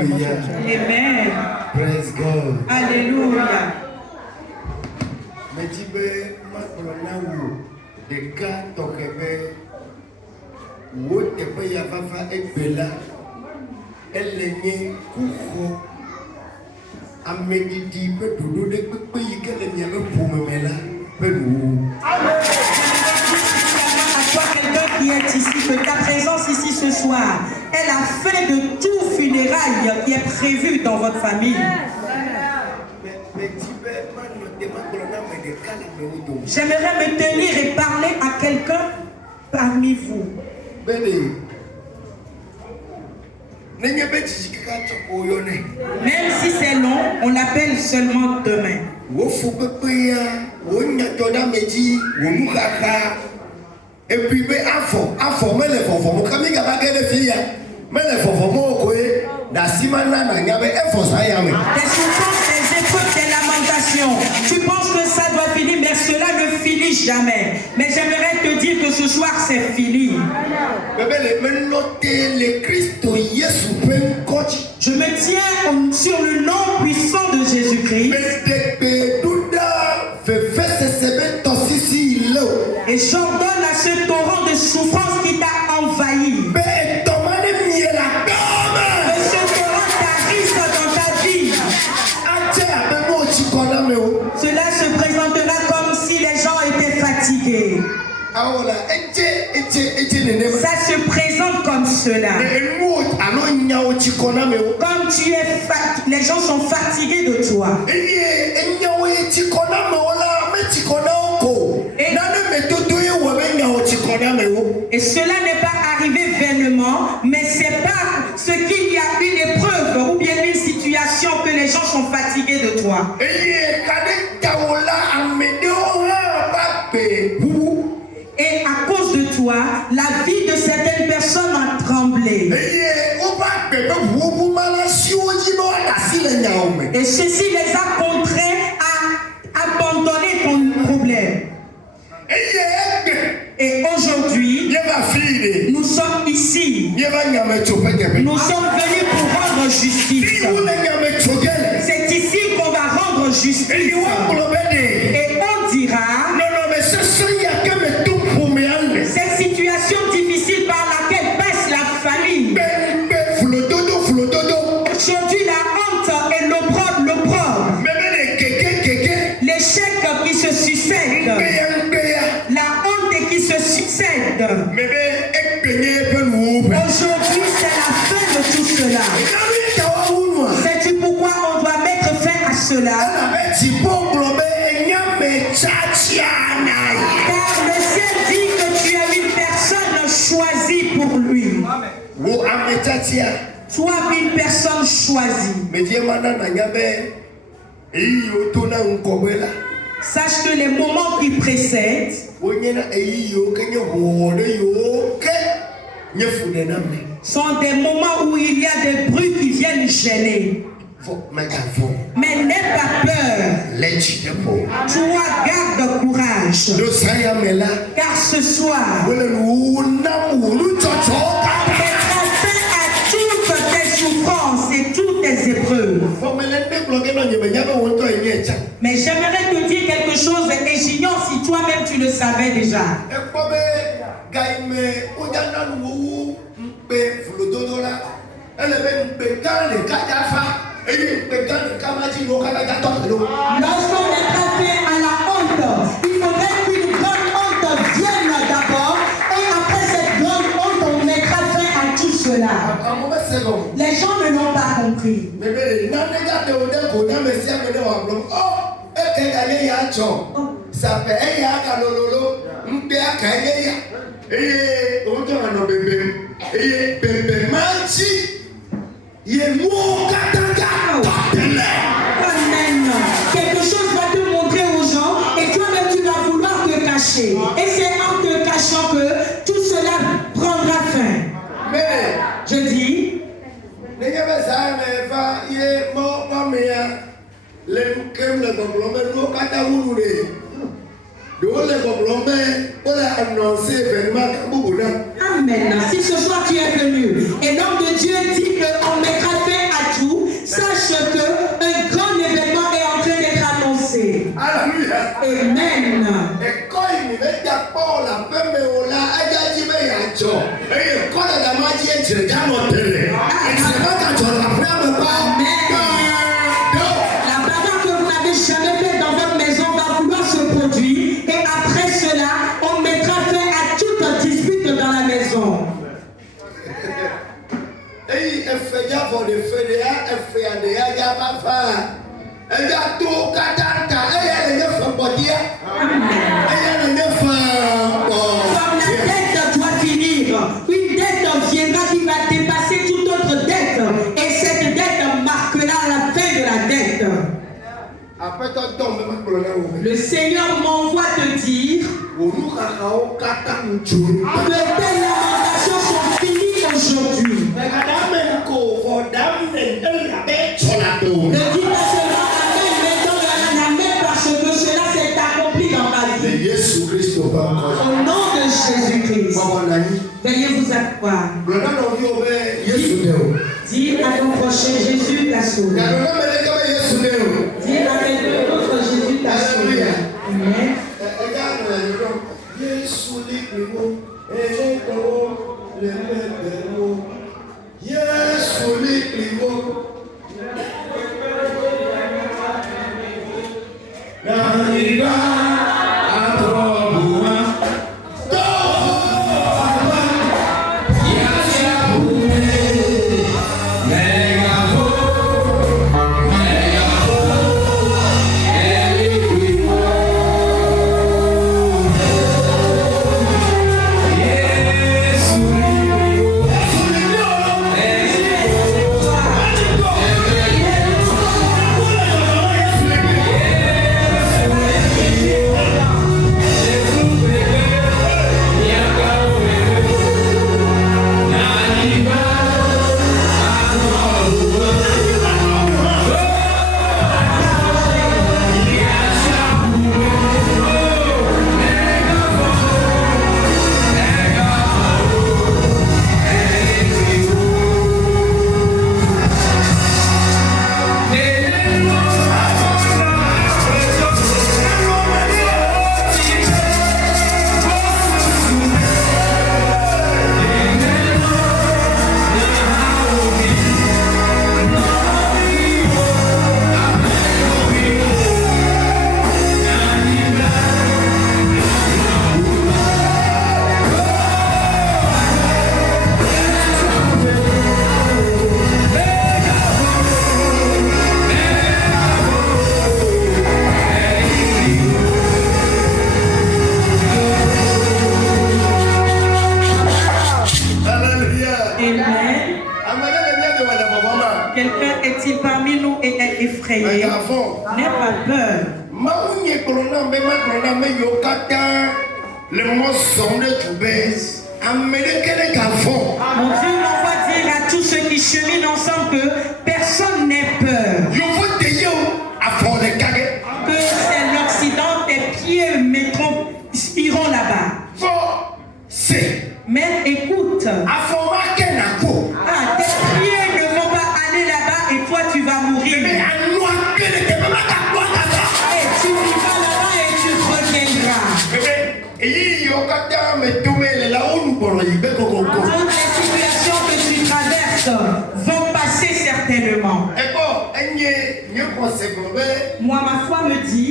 Alléluia. Amen. Praise God. Alléluia. Mais tu veux maintenant des cas tokebe où te peux y avoir et bella elle est coucou à méditer peu de pays que les miens pour me mettre là. À toi, quelqu'un qui est ici, que ta présence ici ce soir est la fin de tout funérail qui est prévu dans votre famille. J'aimerais me tenir et parler à quelqu'un parmi vous. Même si c'est long, on l'appelle seulement demain. Et puis, informer les enfants. Comme il y a pas de filles, mais les enfants, des souffrances, des épreuves, des lamentations. Tu penses que ça doit finir, mais cela ne finit jamais. Mais j'aimerais te dire que ce soir, c'est fini. Je me tiens sur le nom puissant de Jésus-Christ. Et j'ordonne à ce torrent de souffrance qui t'a envahi. Cela se présentera comme si les gens étaient fatigués. Ça se présente comme cela. Comme tu es fatigué, les gens sont fatigués de toi. Et cela n'est pas arrivé vainement, mais c'est pas ce qu'il y a une épreuve ou bien une situation que les gens sont fatigués de toi. Et à cause de toi, la vie de certaines personnes a tremblé. Et ceci les a contraints à abandonner ton problème. Et aujourd'hui, nous sommes ici. Nous sommes venus pour rendre justice. C'est ici qu'on va rendre justice. Et on dira, cette situation difficile par laquelle passe la famille. Aujourd'hui, la honte et l'opprobre, l'échec qui se succède, la honte qui se succède. Aujourd'hui, c'est la fin de tout cela. Sais-tu pourquoi on doit mettre fin à cela? Car le ciel dit que tu es une personne choisie pour lui. Toi, une personne choisie. Sache que les moments qui précèdent sont des moments où il y a des bruits qui viennent gêner. Mais n'aie pas peur. Toi, garde courage. Car ce soir, souffrances et toutes tes épreuves. Mais j'aimerais te dire quelque chose et j'ignore si toi-même tu le savais déjà. Lorsqu'on est traité à la honte, il faudrait qu'une grande honte vienne d'abord et après cette grande honte on mettra fin à tout cela. Les gens ne l'ont pas compris. Amen. Quelque chose va te montrer aux gens et toi-même tu vas vouloir te cacher. Et c'est en te cachant que tout cela prendra fin. Je dis, amen. Si ce soir tu es venu et l'homme de Dieu dit qu'on mettra fin à Alléluia. Amen. Et quand il met d'abord la paix, mais on l'a dit, mais il y a Dieu. Et quand la dame a dit, tu regardes mon télé. Et c'est pas quand tu as la paix, mais pas. La bagarre que vous n'avez jamais faite dans votre maison va pouvoir se produire. Et après cela, on mettra fin à toute dispute dans la maison. Et elle fait déjà pour le feu, elle fait déjà ma femme. Elle a tout, katanta, elle a une femme pour dire. Elle a une femme pour Comme la dette doit finir, une dette viendra qui va dépasser toute autre dette. Et cette dette marquera la fin de la dette. après ton temps, même pour le Le Seigneur m'envoie te dire que tes lamentations sont finies aujourd'hui. Ne dis pas seulement Amen, mais donne un Amen parce que cela s'est accompli dans ma vie. Au nom de Jésus-Christ. Veuillez vous asseoir. Dis à ton prochain Jésus t'a sauvé. Dis avec l'autre Jésus t'a sauvé. Amen. Quelqu'un est-il parmi nous et est effrayé? N'aie pas peur. Mon Dieu m'envoie dire à tous ceux qui cheminent ensemble que personne n'ait peur. Que c'est l'Occident, tes pieds iront là-bas. Mais écoute, tes pieds ne vont pas aller là-bas et toi tu vas mourir. Et tu vivras là-bas et tu reviendras. Toutes les situations que tu traverses vont passer certainement. Moi, ma foi me dit,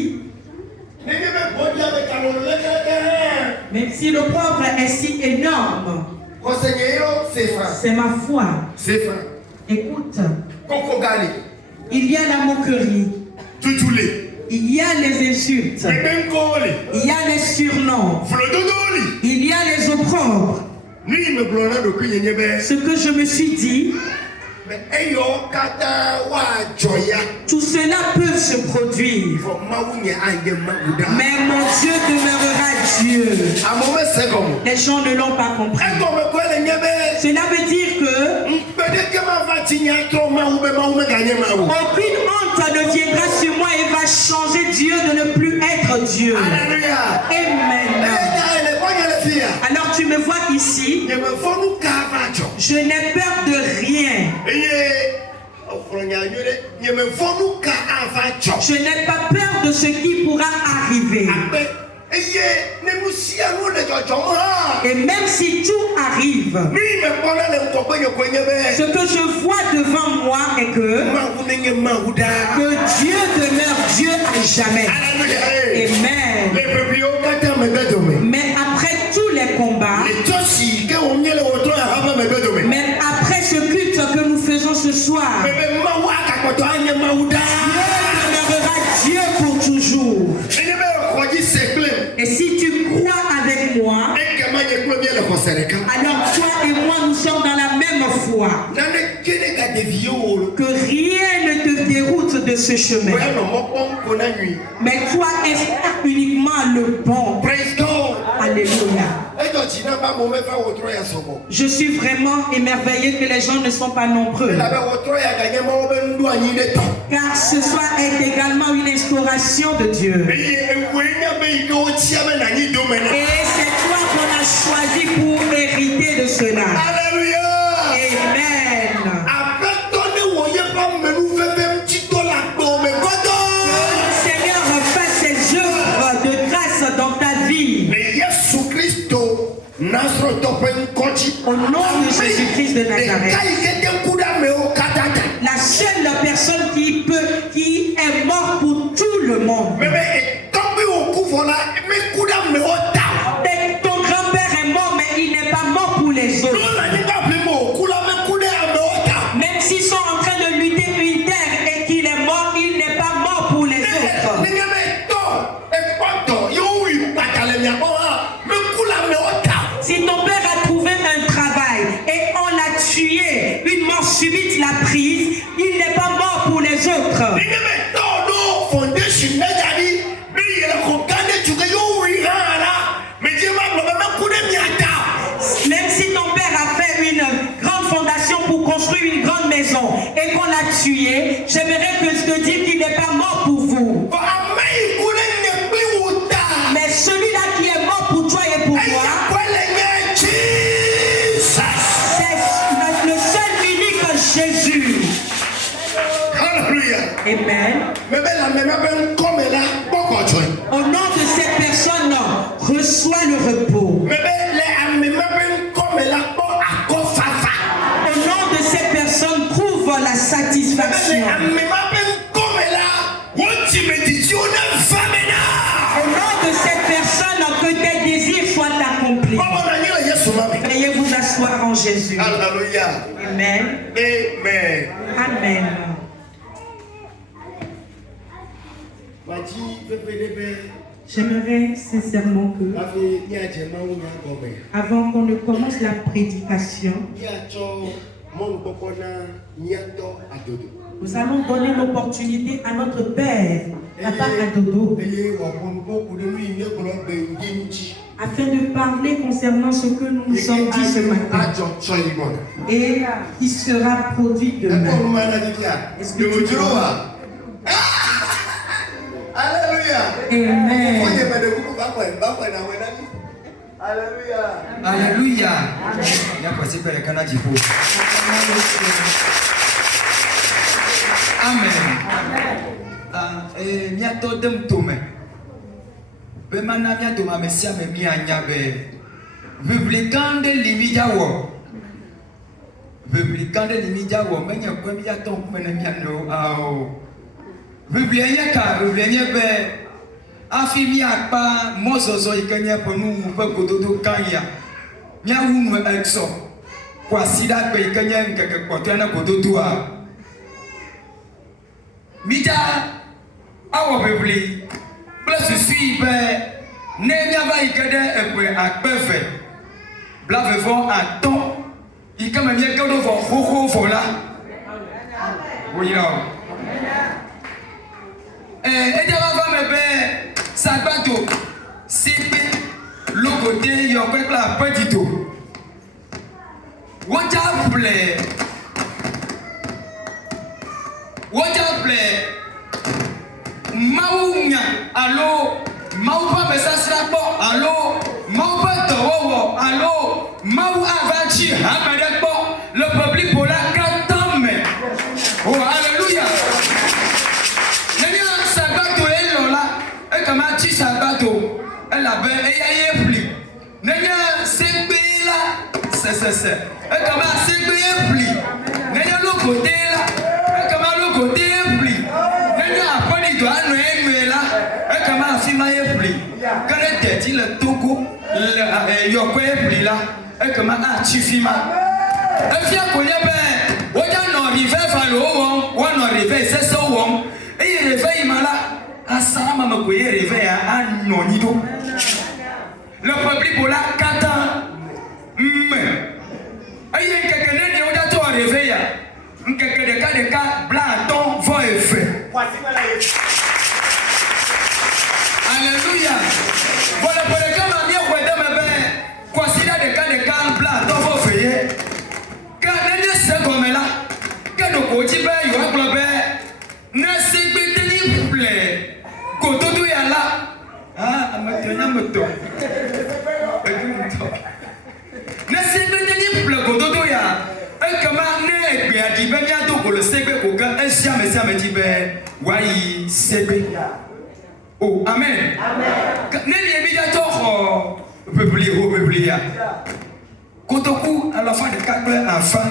même si le pauvre est si énorme, c'est ma foi. Écoute, il y a la moquerie, il y a les insultes, il y a les surnoms, il y a les opprobres. Ce que je me suis dit, tout cela peut se produire. Mais mon Dieu demeurera Dieu. Les gens ne l'ont pas compris. Cela veut dire que aucune honte ne viendra sur moi et va changer Dieu de ne plus être Dieu. Amen. Alors tu me vois ici, je n'ai peur de rien. Je n'ai pas peur de ce qui pourra arriver. Et même si tout arrive, ce que je vois devant moi est que Dieu demeure Dieu à jamais. Amen. Mais après tous les combats, même après ce culte que nous faisons ce soir, Dieu demeurera Dieu pour toujours. Et si tu crois avec moi, alors toi et moi nous sommes dans la même foi. Que rien ne te déroute de ce chemin. Mais toi espère uniquement le bon. Alléluia. Je suis vraiment émerveillé que les gens ne sont pas nombreux. Car ce soir est également une instauration de Dieu. Et c'est toi qu'on a choisi pour hériter de cela. Alléluia. Amen. Que le Seigneur fasse ses œuvres de grâce dans ta vie. Au nom de Jésus-Christ de Nazareth. La seule personne qui est morte pour tout le monde. Ton grand-père est mort, mais il n'est pas mort pour les autres. Même s'ils sont en train de lutter une terre et qu'il est mort, il n'est pas mort pour les autres. Si ton père a trouvé un travail et on l'a tué, une mort subite l'a prise, il n'est pas mort pour les autres. Même si ton père a fait une grande fondation pour construire une grande maison et qu'on l'a tué, j'aimerais que je te dise qu'il n'est pas mort pour vous. Mais celui-là qui est mort pour toi et pour moi, c'est le seul unique Jésus. Alléluia. Amen. Au nom de cette personne, reçois le repos. Au nom de cette personne, trouve la satisfaction. Au nom de cette personne, que tes désirs soient accomplis. Veuillez vous asseoir en Jésus. Alléluia. Amen. Amen. Amen. J'aimerais sincèrement que, avant qu'on ne commence la prédication, nous allons donner l'opportunité à notre Père, Papa Adodo, afin de parler concernant ce que nous nous sommes dit ce matin et qui sera produit demain. Est-ce que tu crois? Alléluia. Amen. Alléluia. Alléluia. Amen. Miato dem tome. Be mana miato ma mesia me mi anya be. Publicande limija wo. Publicande limija wo menya kwa mi ato kuma na miano ao. Biblianye ka biblianye be afi mi akpa mozozo ikenya ponu be gododo kanya. Mia wunu exo. Kwa sida be ikenya nkeke kwotana gododo a. Mija awo bibli bless suis be ne mia ba ikede ekwe akpefe blave fon aton ikama mia godo fo khokho fo la. Oui non. Et va me be sabato sipi le côté yo pe la petito. What play Maunya allo mau pa message là bon allo mau pa towo allo mau avanti amade bon le public pour la 4 ans. Oh alléluia. si sa bateau. Elle avait et pli. Nenya segbe là. C'est. Et comme à segbe pli. Nenya l'autre côté là. Et comme à l'autre côté pli. Nenya après il doit nous là. Et comme à fima pli. Quand elle tête le Togo, le yoko pli là. Et comme à chifima. Et puis à connaître ben. Oja no river falo won. Wa no river c'est ça won. Et il réveille mala. Asama makoye réveille à nonido. Le peuple pour la 4 ans. Aïe, quelqu'un n'est pas tout réveillé. Quelqu'un de cas, blanc, va et fait. Alléluia. Voilà pour le cas, ma mère, quoi s'il y a des cas, blanc, va faire. Quand on est ce comme là, quand on continue, il va globé. Ne s'est pas tenu plaît. Quand on est là, ah, maintenant, moto. Ne s'est pas tenu plaît. Quand on est là, et comment ne bien dit, bien bientôt le sebe koka, et si me dit, ouais, sebe. Oh, amen. Amen. Ne lui bien tort, publié. Kotoku à la fin de 4 enfants.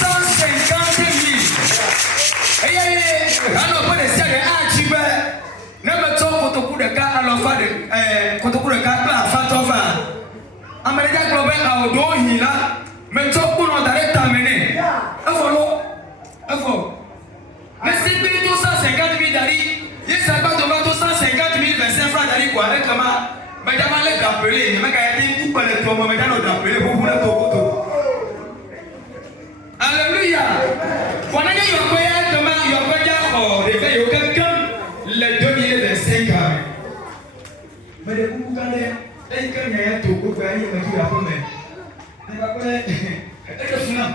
150 000. Et alors, pour les ciels de Archibald, ne me tourne Kotoku de cas à la fin de Kotoku de 4 enfants. Américain Global à Odohila, mais tu peux nous d'aller t'amener. Mais si tu as 150 000 d'ari, il s'est pas de 250 000, 25 francs d'ari quoi. Et comment? Mais tu vas les rappeler, mais quand il y a tout par les trois moments, tu vas rappeler pour vous le tour. Alléluia. Voilà, il y a quoi comment il y a quoi réveil au quelqu'un les 2025 ans. Mais les coups quand et quand il y a tout pour faire, il y a tout à faire. Mais pas quoi. Et le final.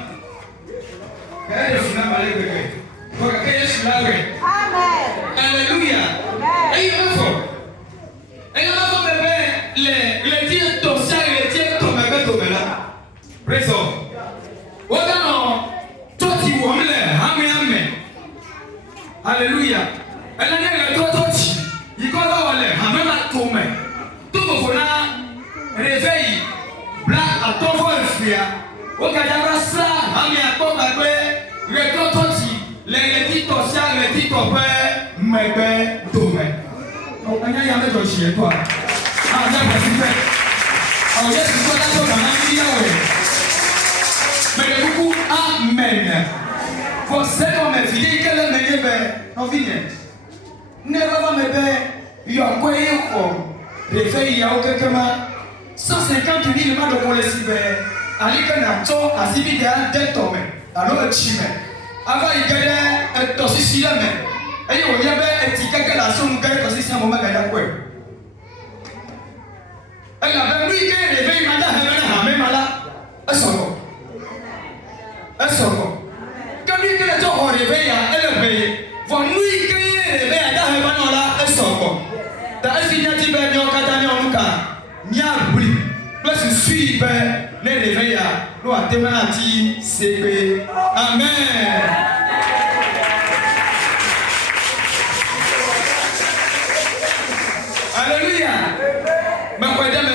Et le final va aller avec. Pour que il soit là. Amen. Alléluia. Et il va fort. Et il va fort bébé les tirs torsés les tirs tombés là. Présent. Voilà non. Toi tu vois amen. Alléluia. Et là il y a toi il va aller amen à tomber. Tout le monde réveille, blague à ton frère. Au Kadabra, ça, à mes accords, les tototi, les petits tossias, les petits topés, mes pères, domaines. Donc, on y a un autre chez toi. Ah, d'accord, super. Alors, je suis d'accord dans la vie, mais beaucoup, amen. Pour ce qu'on m'a dit, qu'elle est meilleure, on vient. Ne va pas me faire, il y a quoi réveil, il y a aucun 150 000 de pour les cyber. Ali Kanato, Azibida, Deltome, alors le chimé. Avant, il y avait un tossicile, mais il y avait un petit caca la somme, un moment à la couette. Elle avait lui qui est réveillé, madame, même là, un second. Quand lui qui est au réveil, elle est réveillée. Pour lui qui est réveillé, un second. Dans un signe de Tibet, nous avons un cas. Nous avons plus suivre les réveils. Nous avons témoigné CP. Amen. Alléluia. Ma madame,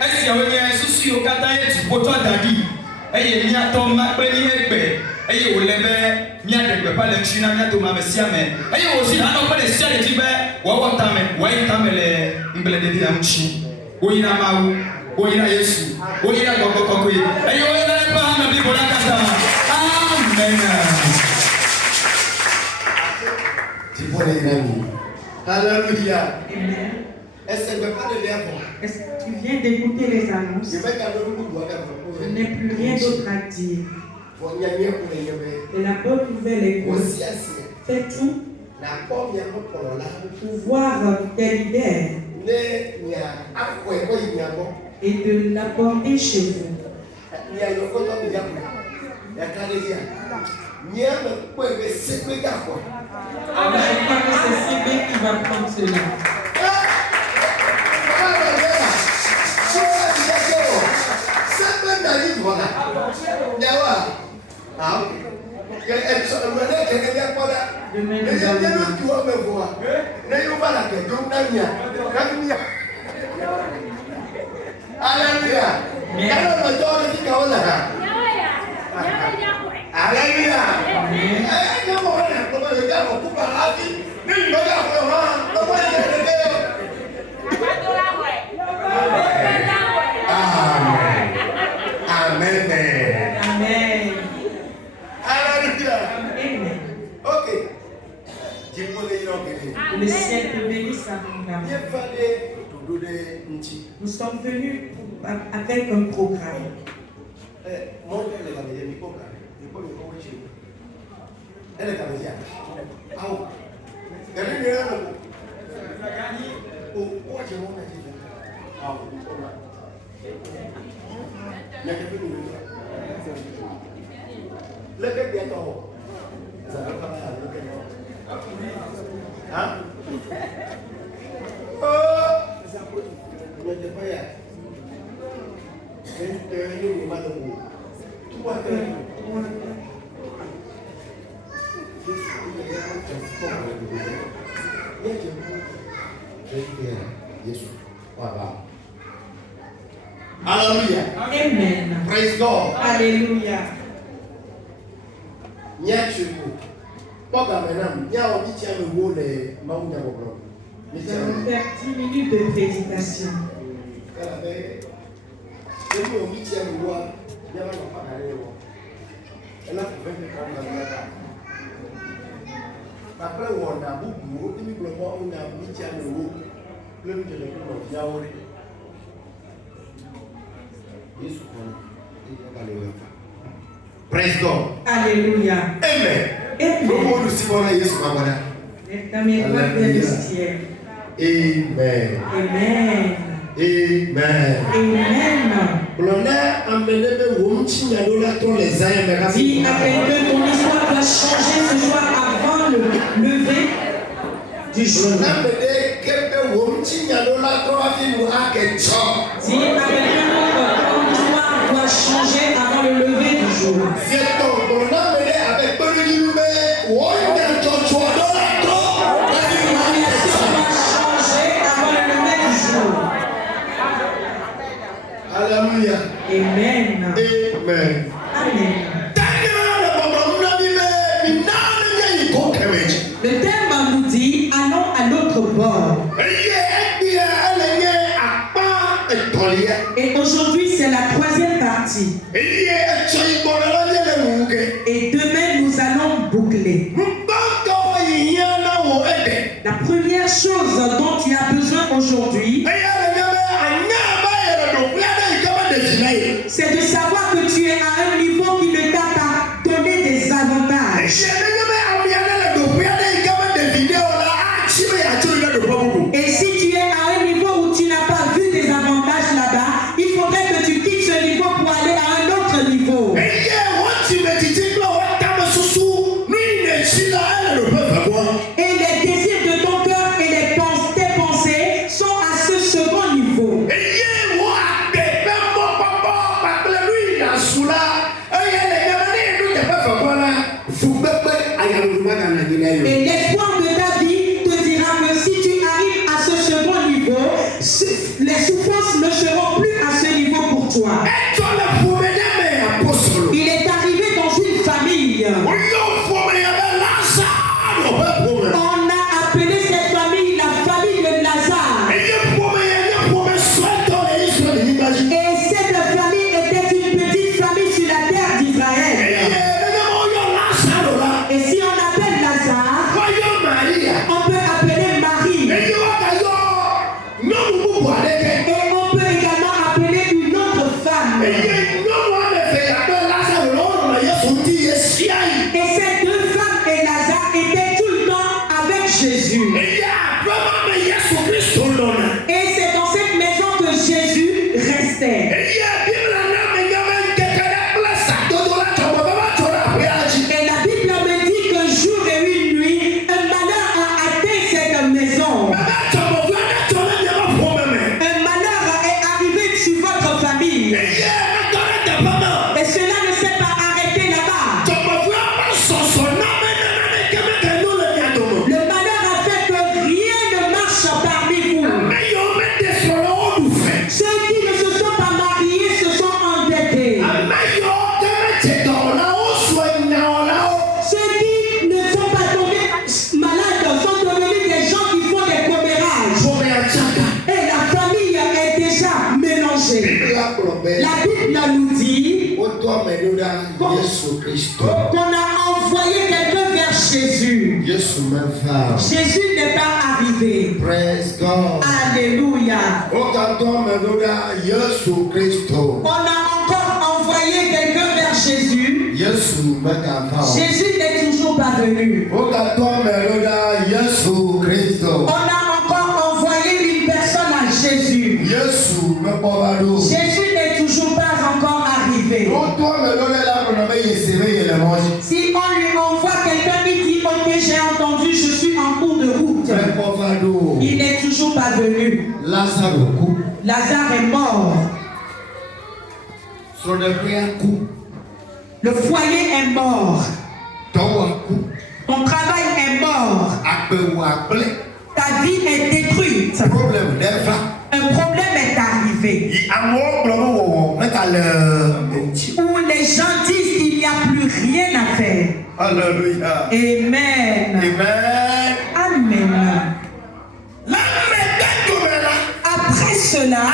est-ce qu'il y a un souci au Qatar du poteau d'Adi? Et il y a ton maquillage. Et il y a le pas le china, il y a ton mamessia, mais il y a aussi un peu de ciel de Tibet. Wawatame, waitamele, mbele de amchi. Oina mau, oina Yesu, oina gogo. Et oina pas na bibola kata. Amen. Tu vois les amis. Alléluia. Est-ce que pas de l'avant? Est-ce que tu viens d'écouter les annonces? Je n'ai plus rien d'autre à dire. Et la bonne nouvelle est que fais tout pour voir tes leaders et de l'apporter chez vous. Alors je crois que c'est CB qui va prendre cela. Demain, Amen. Amen. Alléluia. Amen. Ok. Le ciel te bénisse abondamment. Nous sommes venus avec un programme. Hallelujah. Amen. Praise God. Alléluia. Nous allons faire 10 minutes de prédication. Praise God. Alléluia. Amen. Amen. Amen. Amen. Amen. Dis à quelqu'un, ton histoire doit changer ce soir avant le lever du jour. Dis à quelqu'un, ton histoire doit changer avant le lever du jour. Hallelujah. Amen. Amen. Amen. Le thème nous dit, allons à l'autre bord. Et aujourd'hui, c'est la troisième partie. Et demain, nous allons boucler. La première chose dont tu as besoin aujourd'hui, c'est de savoir que tu es à un niveau qui ne t'a pas donné des avantages. Et si tu es à un niveau où tu n'as pas vu des avantages là-bas, il faudrait que tu quittes ce niveau pour aller à un autre niveau. Et les désirs de ton cœur et tes pensées sont à ce second qu'on a envoyé quelqu'un vers Jésus. Jésus n'est pas arrivé. Praise God. Alléluia. On a encore envoyé quelqu'un vers Jésus. Jésus n'est toujours pas venu. On a encore envoyé une personne à Jésus. Jésus n'est toujours pas encore arrivé. Si on lui envoie quelqu'un qui dit ok, j'ai entendu, je suis en cours de route, il n'est toujours pas venu. Lazare est mort. Le foyer est mort. Ton travail est mort. Ta vie est détruite. Un problème est arrivé. Où les gens disent qu'il n'y a plus rien à faire. Alléluia. Amen. Amen. Après cela,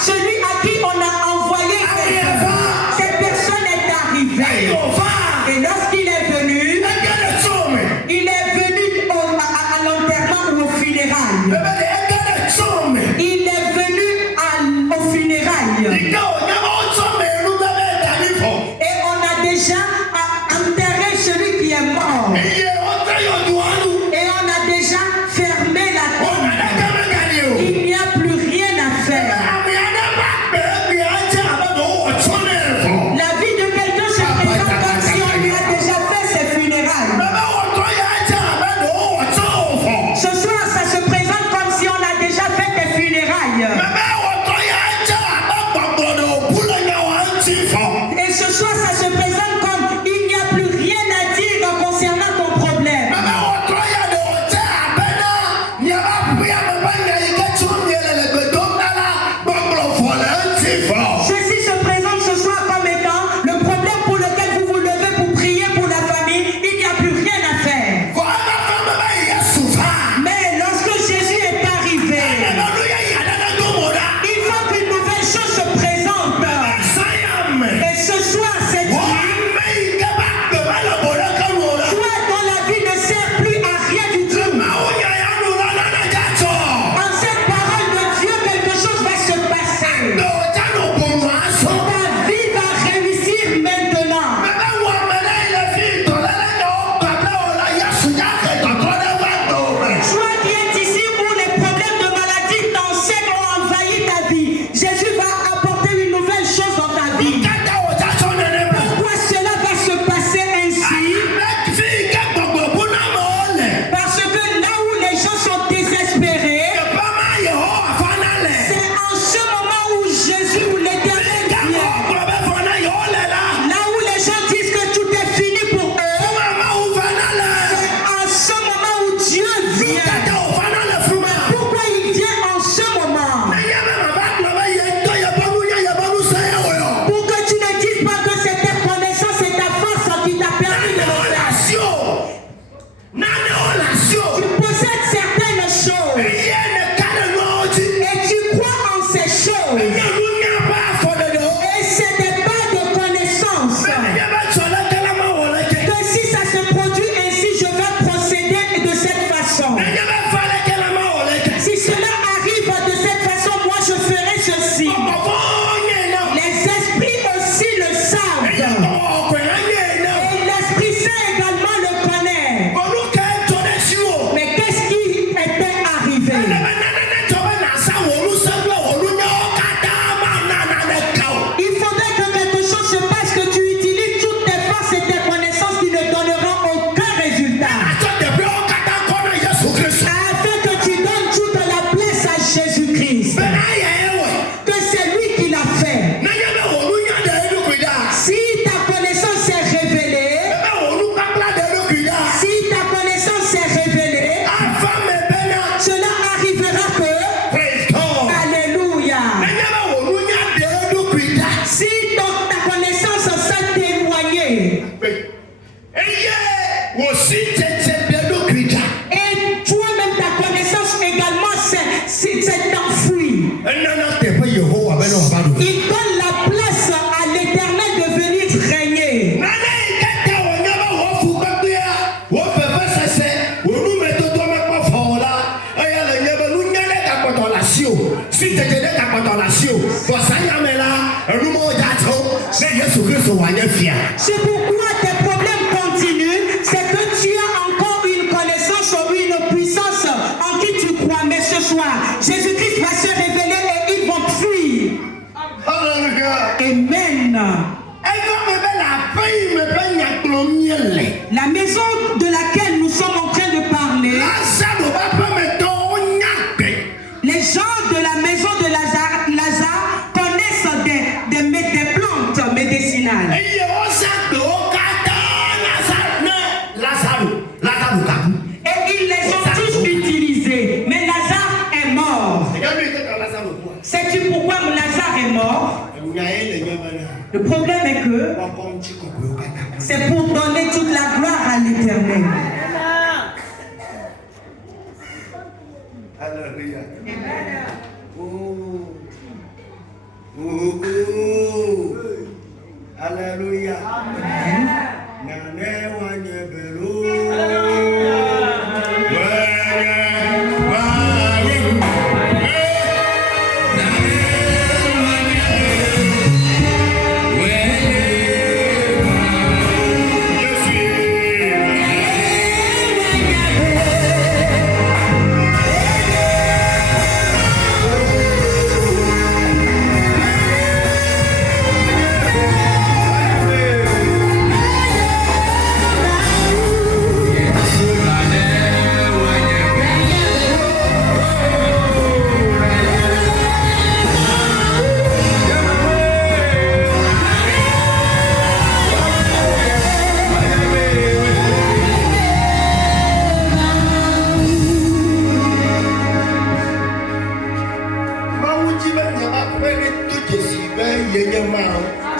celui à qui on a envoyé cette personne est arrivée. Et lorsqu'il est venu, à l'enterrement ou aux funérailles. Il est venu aux funérailles. Et on a déjà enterré celui qui est mort. Et on a déjà fermé la tombe. Il n'y a plus rien à faire. La vie de quelqu'un se présente comme si on lui a déjà fait ses funérailles. Ce soir, ça se présente comme si on a déjà fait tes funérailles. Et ce soir, ça se présente comme il n'y a plus rien à dire concernant ton problème. Ceci se présente ce soir comme étant le problème pour lequel vous vous levez pour prier pour la famille. Il n'y a plus rien à faire. Mais lorsque Jésus est arrivé, il faut qu'une nouvelle chose se présente. Et ce soir, c'est lui. Toi dont la vie ne sert plus à rien du tout. En cette parole de Dieu, quelque chose va se passer. Ta vie va réussir maintenant. Toi qui es ici où les problèmes de maladie t'enseignent ont envahi ta vie, Jésus va apporter une nouvelle chose dans ta vie. Pourquoi cela va se passer ainsi? Parce que là où les gens sont désespérés, c'est en ce moment où Jésus ou l'Éternel vient. Là où les gens disent que tout est fini pour eux, c'est en ce moment où Dieu vient. Pourquoi il vient en ce moment? Pour que tu ne dises pas que c'est ta connaissance et ta force qui t'a permis de le faire. Tu possèdes certaines choses et tu crois en ces choses. Et ce n'est pas de connaissance. Que si ça se produit ainsi, je vais procéder de cette façon. Si cela arrive de cette façon, moi je ferai ceci. Les esprits aussi le savent. Et l'Esprit Saint également le connaît. Mais qu'est-ce qui était arrivé? Il faudrait que quelque chose se passe, que tu utilises toutes tes forces et tes connaissances qui ne donneront aucun résultat. Afin que tu donnes toute la place à Jésus-Christ. Que c'est lui qui l'a fait. Si ta connaissance s'est révélée, si ta connaissance s'est révélée, cela arrivera que, alléluia, si ta connaissance s'est éloignée, et toi-même ta connaissance également s'est enfouie, il donne la place à l'Éternel de venir régner. vient. C'est pourquoi tes problèmes continuent. C'est que tu as encore une connaissance ou une puissance en qui tu crois. Mais ce soir, Jésus-Christ va se révéler et ils vont fuir. Amen. La maison de laquelle nous sommes en train de parler, les gens de la maison de Lazare connaissent des plantes médicinales. Et ils les ont tous utilisées. Mais Lazare est mort. Sais-tu pourquoi Lazare est mort? Le problème est que c'est pour donner toute la gloire à l'Éternel. Alléluia. Alléluia.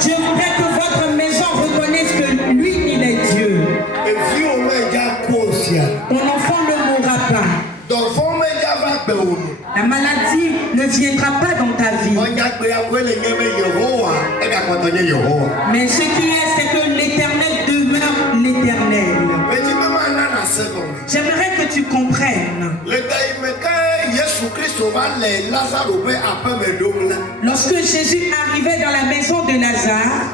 Je voudrais que votre maison reconnaisse que lui, il est Dieu. Ton enfant ne mourra pas. La maladie ne viendra pas dans ta vie. Mais ce qui est, c'est que l'Éternel demeure l'Éternel. J'aimerais que tu comprennes. Lorsque Jésus arrivait dans la maison de Lazare,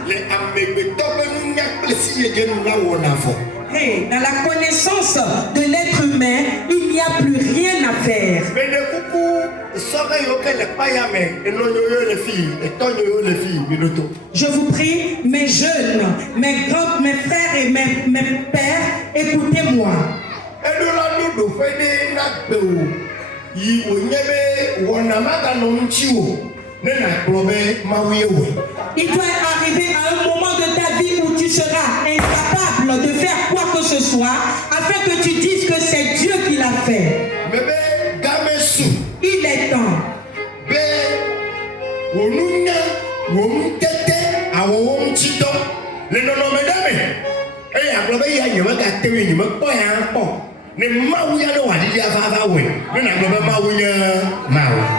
dans la connaissance de l'être humain, il n'y a plus rien à faire. Je vous prie, mes jeunes, mes grands, mes frères et mes pères, écoutez-moi. Il doit arriver à un moment de ta vie où tu seras incapable de faire quoi que ce soit afin que tu dises que c'est Dieu qui l'a fait. Il est temps.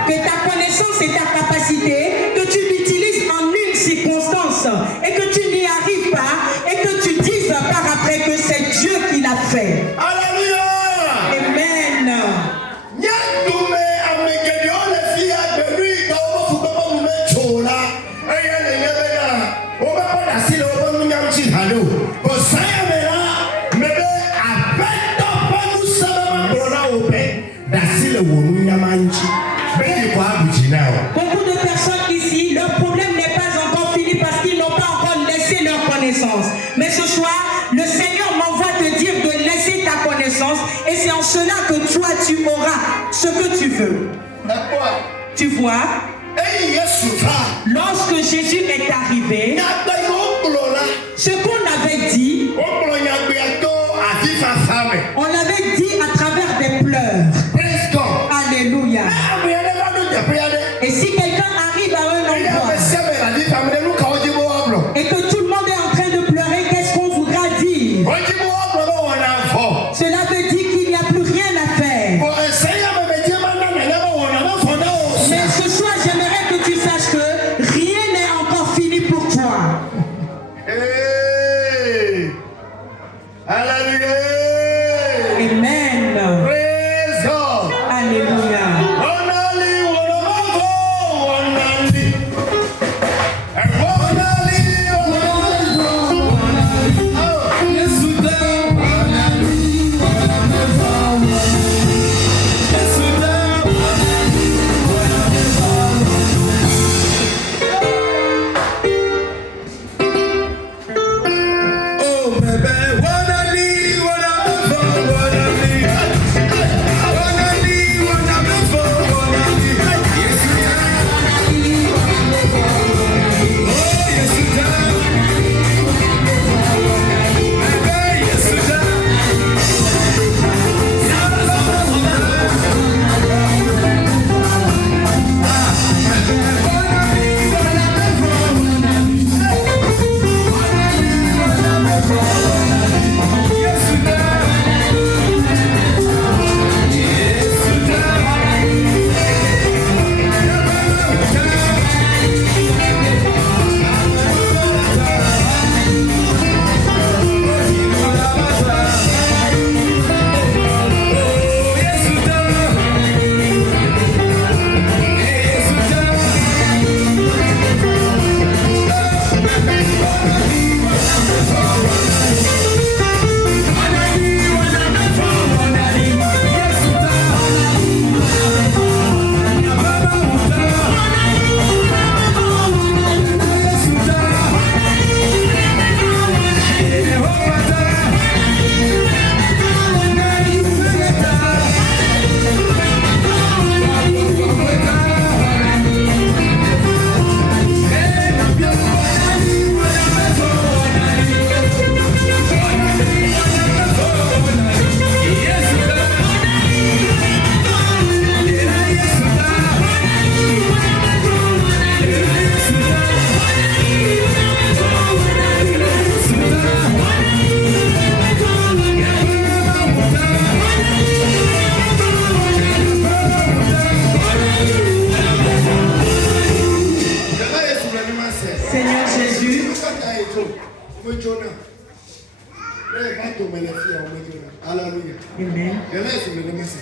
Que ta connaissance et ta capacité, que tu l'utilises en une circonstance et que tu n'y arrives pas et que tu dises par après que c'est Dieu qui l'a fait. Alléluia. Amen. Beaucoup de personnes ici, leur problème n'est pas encore fini parce qu'ils n'ont pas encore laissé leur connaissance. Mais ce soir, le Seigneur m'envoie te dire de laisser ta connaissance et c'est en cela que toi tu auras ce que tu veux. Tu vois, lorsque Jésus est arrivé, ce qu'on avait dit, on l'avait dit à travers des pleurs. Alléluia. Et si quelqu'un arrive à un endroit et que tout le monde est en train de pleurer, qu'est-ce qu'on voudra dire? Cela veut dire qu'il n'y a plus rien à faire. Mais ce soir, j'aimerais que tu saches que rien n'est encore fini pour toi.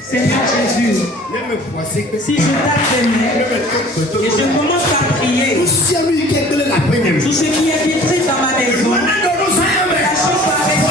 Seigneur Jésus, si je tape tes mains et je commence à prier, tout ce qui est pétri dans ma maison, la chose va rester.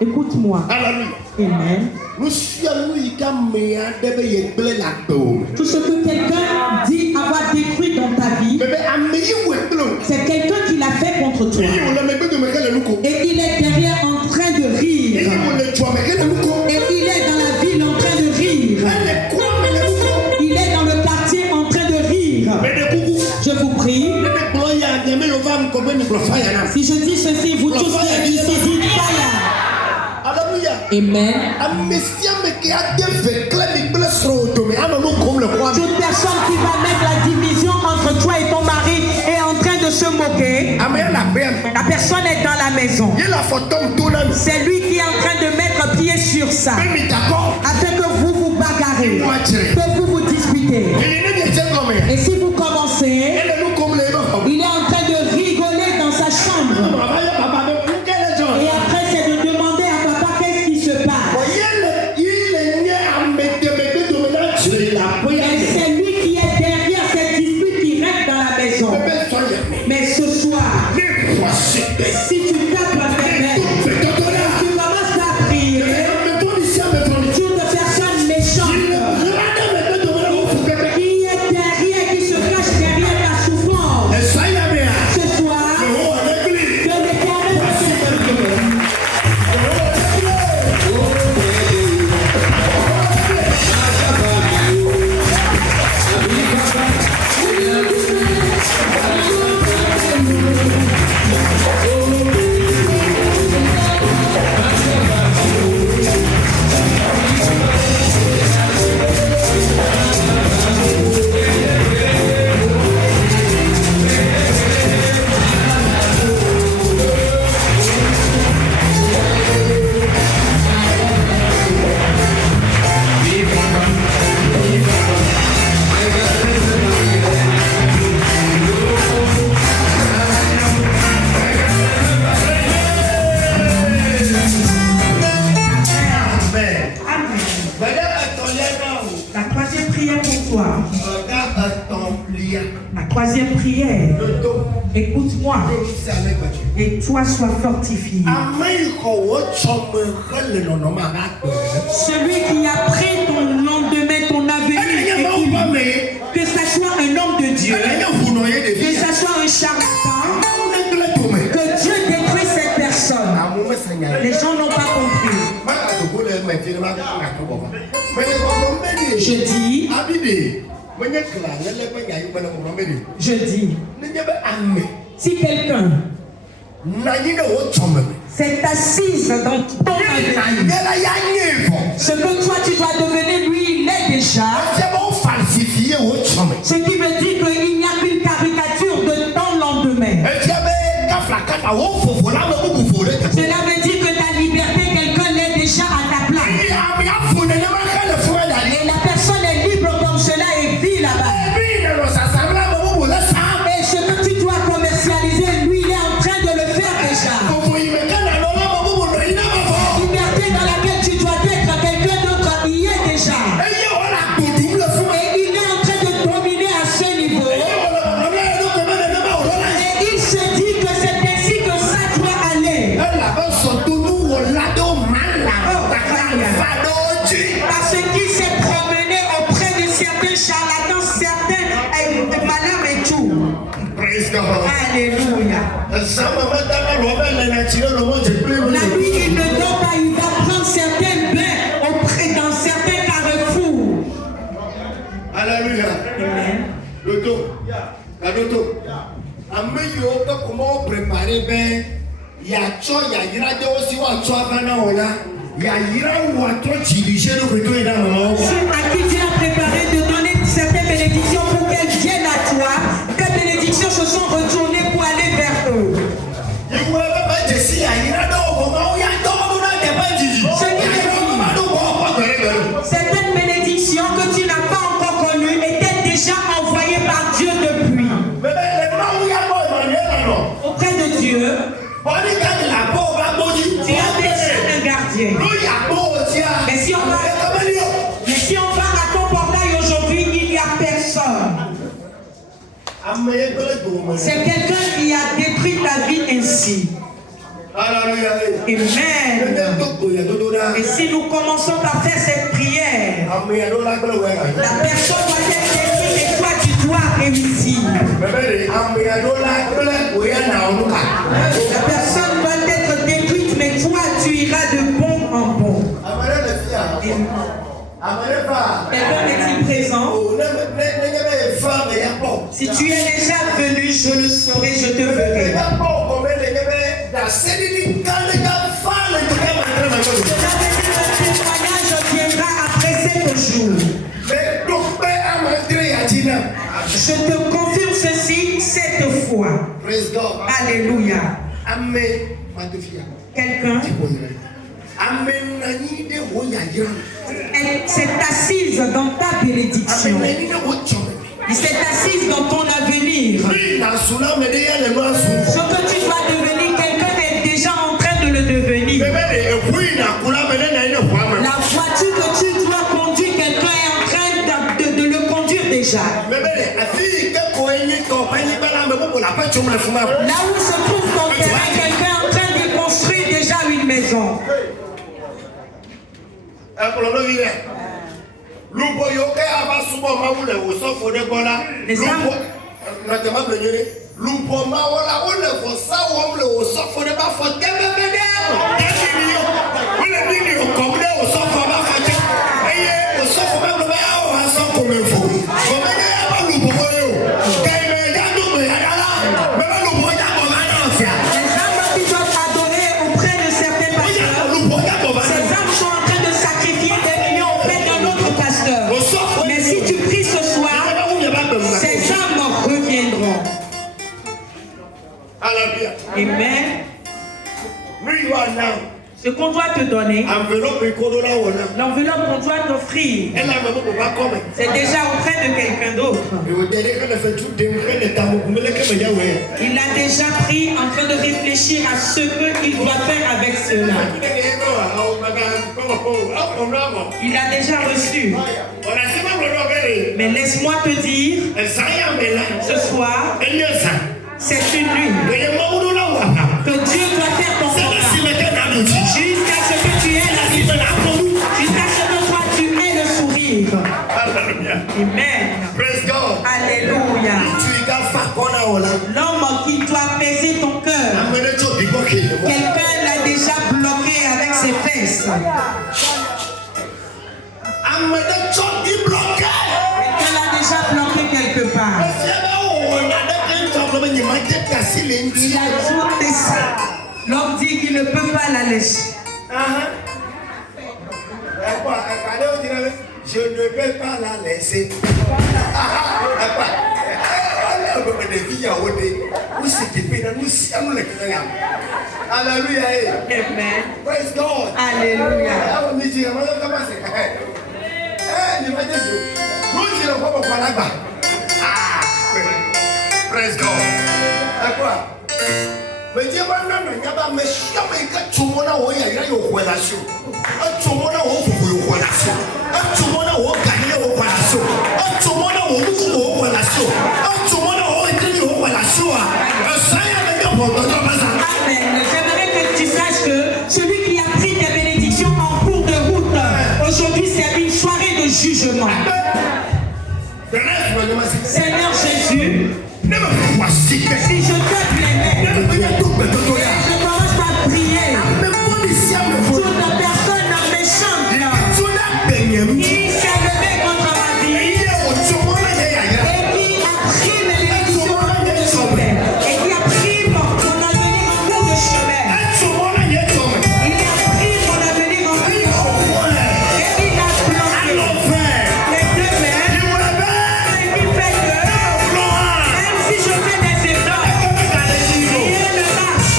Écoute-moi. Amen. Tout ce que quelqu'un dit avoir détruit dans ta vie, c'est quelqu'un qui l'a fait contre toi. Et il est derrière en train de rire. Et il est dans la ville en train de rire. Il est dans le quartier en train de rire. Je vous prie. Si je dis ceci, vous tous qui êtes ici, dites fire. Amen. Toute personne qui va mettre la division entre toi et ton mari est en train de se moquer. La personne est dans la maison. C'est lui qui est en train de mettre pied sur ça. Afin que vous vous bagarrez, que vous vous disputez. Et si vous commencez, il est en train de rigoler dans sa chambre. Et après, c'est de demander à papa qu'est-ce qui se passe. Et c'est lui qui est derrière cette dispute qui reste dans la maison. Mais ce soir, si tu tapes la fenêtre, tu commences à prier, toute personne méchante qui est derrière, qui se cache derrière ta souffrance, ce soir, que l'Éternel La troisième prière, écoute-moi et toi sois fortifié. Celui qui a pris ton lendemain, ton avenir, que ça soit un homme de Dieu, que ça soit un charlatan, que Dieu détruise cette personne. Les gens n'ont pas compris. Je dis, si quelqu'un s'est assise dans ton avenir, ce que toi tu dois devenir, lui il est déjà. Ce qui veut dire qu'il n'y a qu'une caricature de ton lendemain. Cela veut dire que ta liberté, quelqu'un l'est déjà à ta place. Et la personne est libre comme cela et vit là-bas. Et ce que tu dois commercialiser, lui il est en train de le faire déjà. La liberté dans laquelle tu dois être quelqu'un d'autre, il y est déjà. Et il est en train de dominer à ce niveau. Et il se dit que c'est ainsi que ça Alléluia. La nuit, il ne dort pas, il va prendre certains bains dans certains carrefours. Alléluia. Amen. Loto. Ameyo ko comment préparer ben ya cho ya ira de osi wa cho avana ona ya ira wa to diriger le retour dans maman. À qui Dieu a préparé de donner certaines bénédictions pour qu'elles viennent à toi, que bénédictions se sont retournées pour aller vers eux. Certaines bénédictions que tu n'as pas encore connues étaient déjà envoyées par Dieu depuis. Auprès de Dieu, tu as déjà un gardien. Mais si on va à ton portail aujourd'hui, il n'y a personne. C'est quelqu'un qui a détruit ta vie ainsi. Amen. Et si nous commençons à faire cette prière, la personne doit être détruite et toi tu dois réussir. La personne doit être détruite, mais toi tu iras de bon en bon. Quelqu'un est-il présent? Si tu es déjà venu, je le saurai, je te verrai. Le témoignage viendra après 7 jours. Je te confirme ceci 7 fois. Alléluia. Quelqu'un s'est assise dans ta bénédiction. Il s'est assise dans ton avenir. Ce que tu dois devenir, quelqu'un est déjà en train de le devenir. La voiture que tu dois conduire, quelqu'un est en train de le conduire déjà. Là où se trouve ton terrain, quelqu'un est en train de construire déjà une maison. Les âmes. Amen. Ce qu'on doit te donner, l'enveloppe qu'on doit t'offrir, c'est déjà auprès de quelqu'un d'autre. Il a déjà pris en train de réfléchir à ce qu'il doit faire avec cela. Il a déjà reçu. Mais laisse-moi te dire, ce soir, c'est une nuit que Dieu doit faire ton contrat. Jusqu'à ce que tu aies la vie, jusqu'à ce que toi tu aies le sourire. Amen. Alléluia. L'homme qui doit peser ton cœur, quelqu'un l'a déjà bloqué avec ses fesses. Quelqu'un l'a déjà bloqué quelque part. Il a tout ça. L'homme dit qu'il ne peut pas la laisser. Je ne vais pas la laisser. Alléluia. Amen. Praise God. Alléluia. Praise God. Mais Dieu va nous donner un peu de tout le monde a eu une relation. Tout le monde a eu une relation. Tout le monde a eu gagné une relation. Tout le monde a eu une relation. Tout le monde a eu une relation. Amen. J'aimerais que tu saches que celui qui a pris tes bénédictions en cours de route, aujourd'hui c'est une soirée de jugement. Seigneur Jésus, Si je te plais, je commence par prier. Toute personne méchante qui s'est levée contre ma vie et qui a pris mes bénédictions en cours de chemin et qui a pris mon avenir en cours de chemin. Il a pris mon avenir en cours de chemin et il a planté les deux mains et qui fait que même si je fais des efforts, rien ne marche.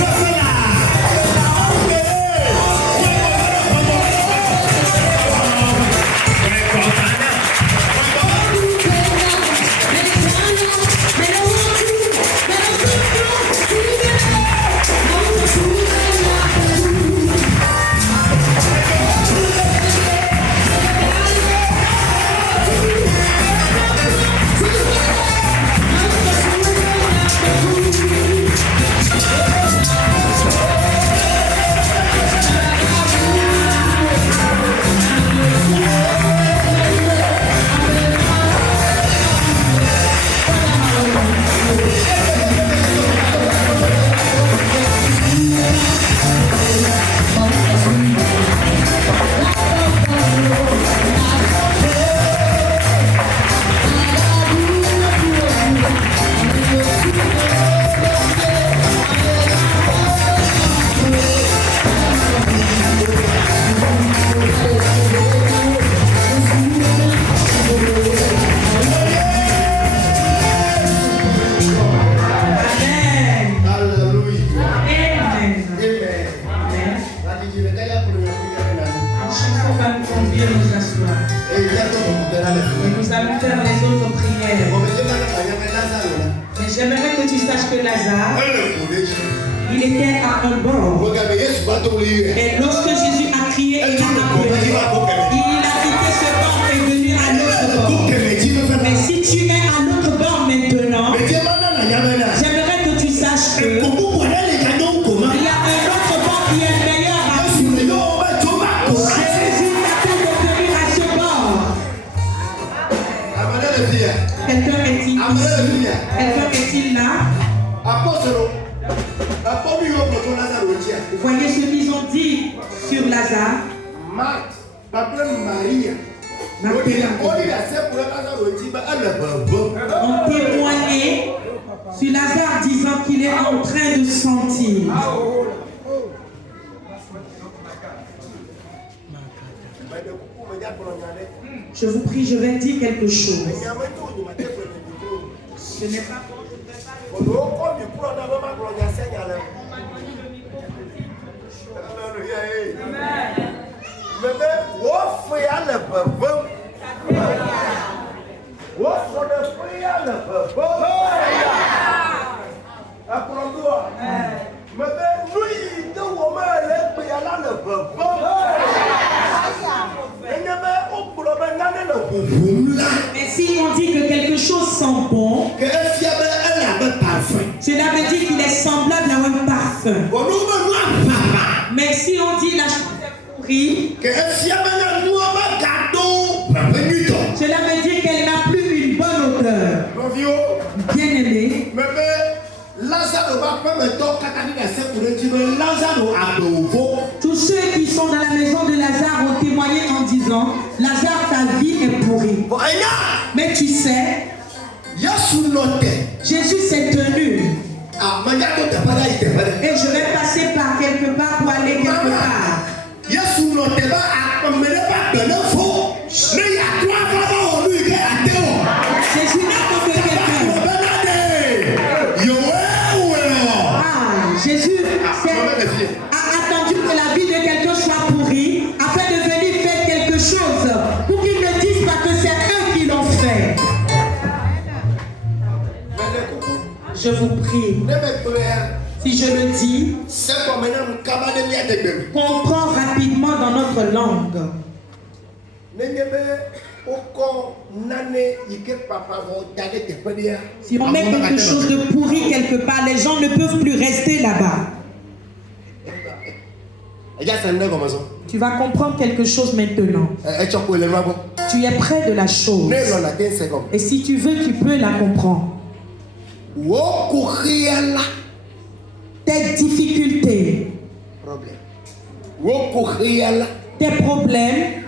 J'aimerais que tu saches que Lazare, il était à un bord. Et lorsque Jésus a crié, il a appelé. Il a quitté ce bord et est venu à l'autre bord. Mais si tu es à l'autre bord maintenant, j'aimerais que tu saches que il y a un autre bord qui est meilleur à vous. Jésus t'appelle de venir à ce bord. Quelqu'un est-il ici? Quelqu'un est-il là? Voyez ce qu'ils ont dit sur Lazare. On témoignait sur Lazare disant qu'il est en train de sentir. Je vous prie, je vais dire quelque chose. Ce n'est pas pour mais si on dit que quelque chose sent bon, cela veut dire qu'il est semblable à un parfum. Mais si on dit la chose est pourrie, cela veut dire qu'elle n'a plus une bonne odeur. Bien aimé. Tous ceux qui sont dans la maison de Lazare ont témoigné en disant: Lazare, ta vie est pourrie. Mais tu sais, Jésus s'est tenu. Et je vais passer par quelque part pour aller quelque part. Jésus n'a pas que quelqu'un. Jésus a attendu que la vie de quelqu'un soit pourrie afin de venir faire quelque chose pour qu'ils ne disent pas que c'est eux qui l'ont fait. Je vous prie, si je le dis, comprends rapidement dans notre langue. Si on met quelque chose de pourri quelque part, les gens ne peuvent plus rester là-bas. Tu vas comprendre quelque chose maintenant. Tu es près de la chose. Et si tu veux, tu peux la comprendre. tes difficultés, tes problèmes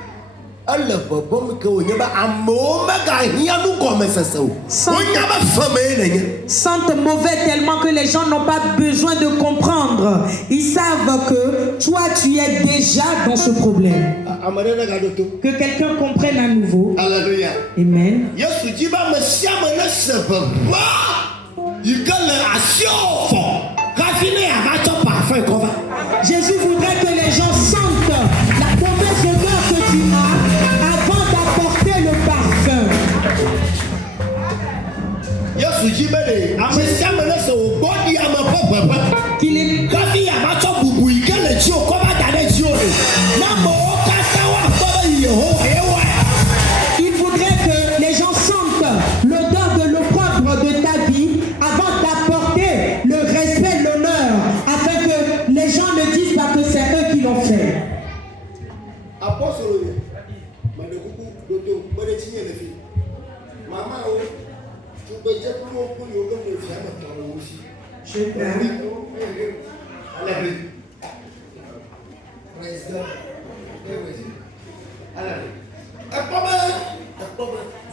sentent mauvais tellement que les gens n'ont pas besoin de comprendre. Ils savent que toi tu es déjà dans ce problème. Que quelqu'un comprenne à nouveau. Alléluia. Amen. Jésus voudrait que les gens sentent la mauvaise odeur que tu as avant d'apporter le parfum. Qu'il est... Il faudrait que les gens sentent l'odeur de l'opprobre de ta vie avant d'apporter le respect, l'honneur, afin que les gens ne disent pas que c'est eux qui l'ont fait. Je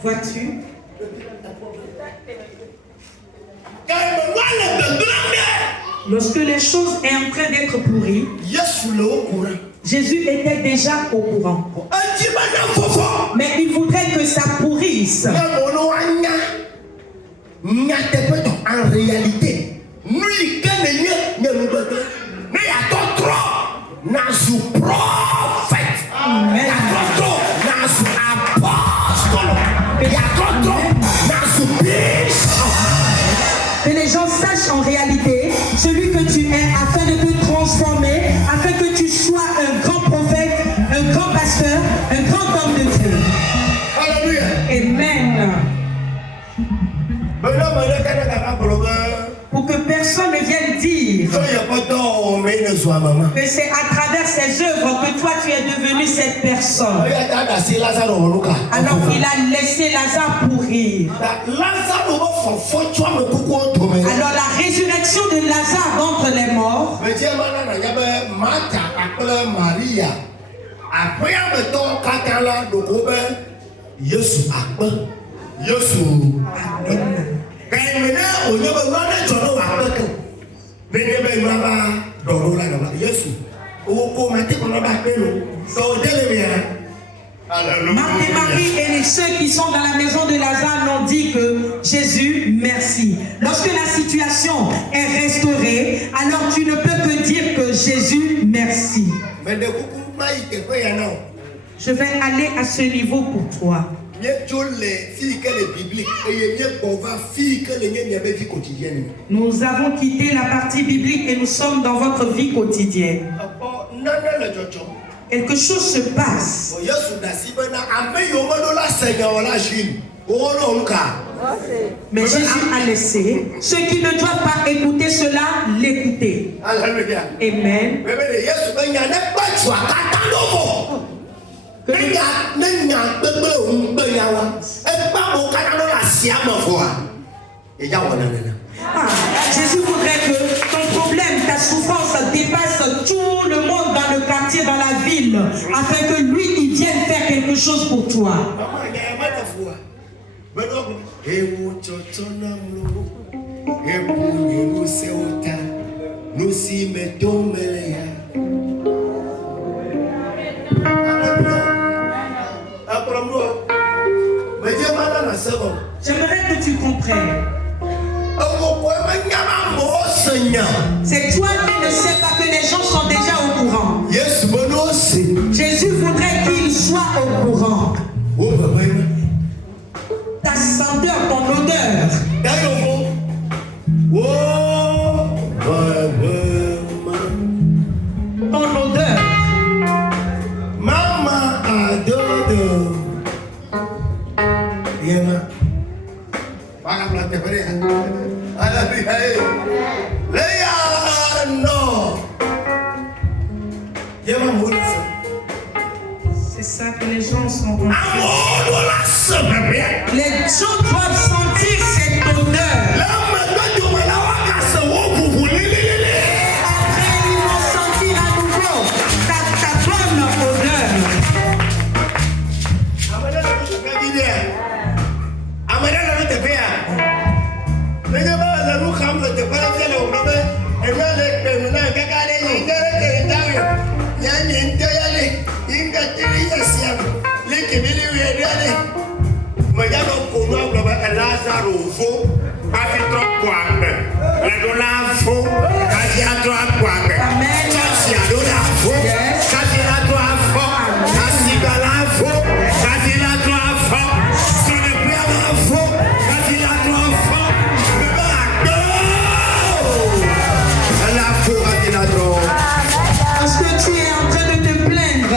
vois-tu? Lorsque les choses sont en train d'être pourries, Jésus était déjà au courant. Mais il voudrait que ça pourrisse. En réalité, nous que les gens sachent en réalité celui que tu es afin de te transformer, afin que tu sois un grand prophète, un grand pasteur, un grand homme de Dieu. Alléluia. Amen. Pour que personne ne vienne dire que c'est à travers ses œuvres que toi tu es devenu cette personne. Alors il a laissé Lazare pourrir. Alors la résurrection de Lazare d'entre les morts Marthe et Marie et ceux qui sont dans la maison de Lazare n'ont dit que Jésus, merci. Lorsque la situation est restaurée, alors tu ne peux que dire que Jésus, merci. Je vais aller à ce niveau pour toi. Nous avons quitté la partie biblique et nous sommes dans votre vie quotidienne. Quelque chose se passe. Mais Jésus a laissé ceux qui ne doivent pas écouter cela, l'écouter. Amen. Jésus voudrait que ton problème, ta souffrance dépasse tout le monde dans le quartier, dans la ville, afin que lui, il vienne faire quelque chose pour toi. J'aimerais que tu comprennes. C'est toi qui ne sais pas que les gens sont déjà au courant. Jésus voudrait qu'ils soient au courant. Ta senteur, ton odeur. Ton odeur. Maman adore.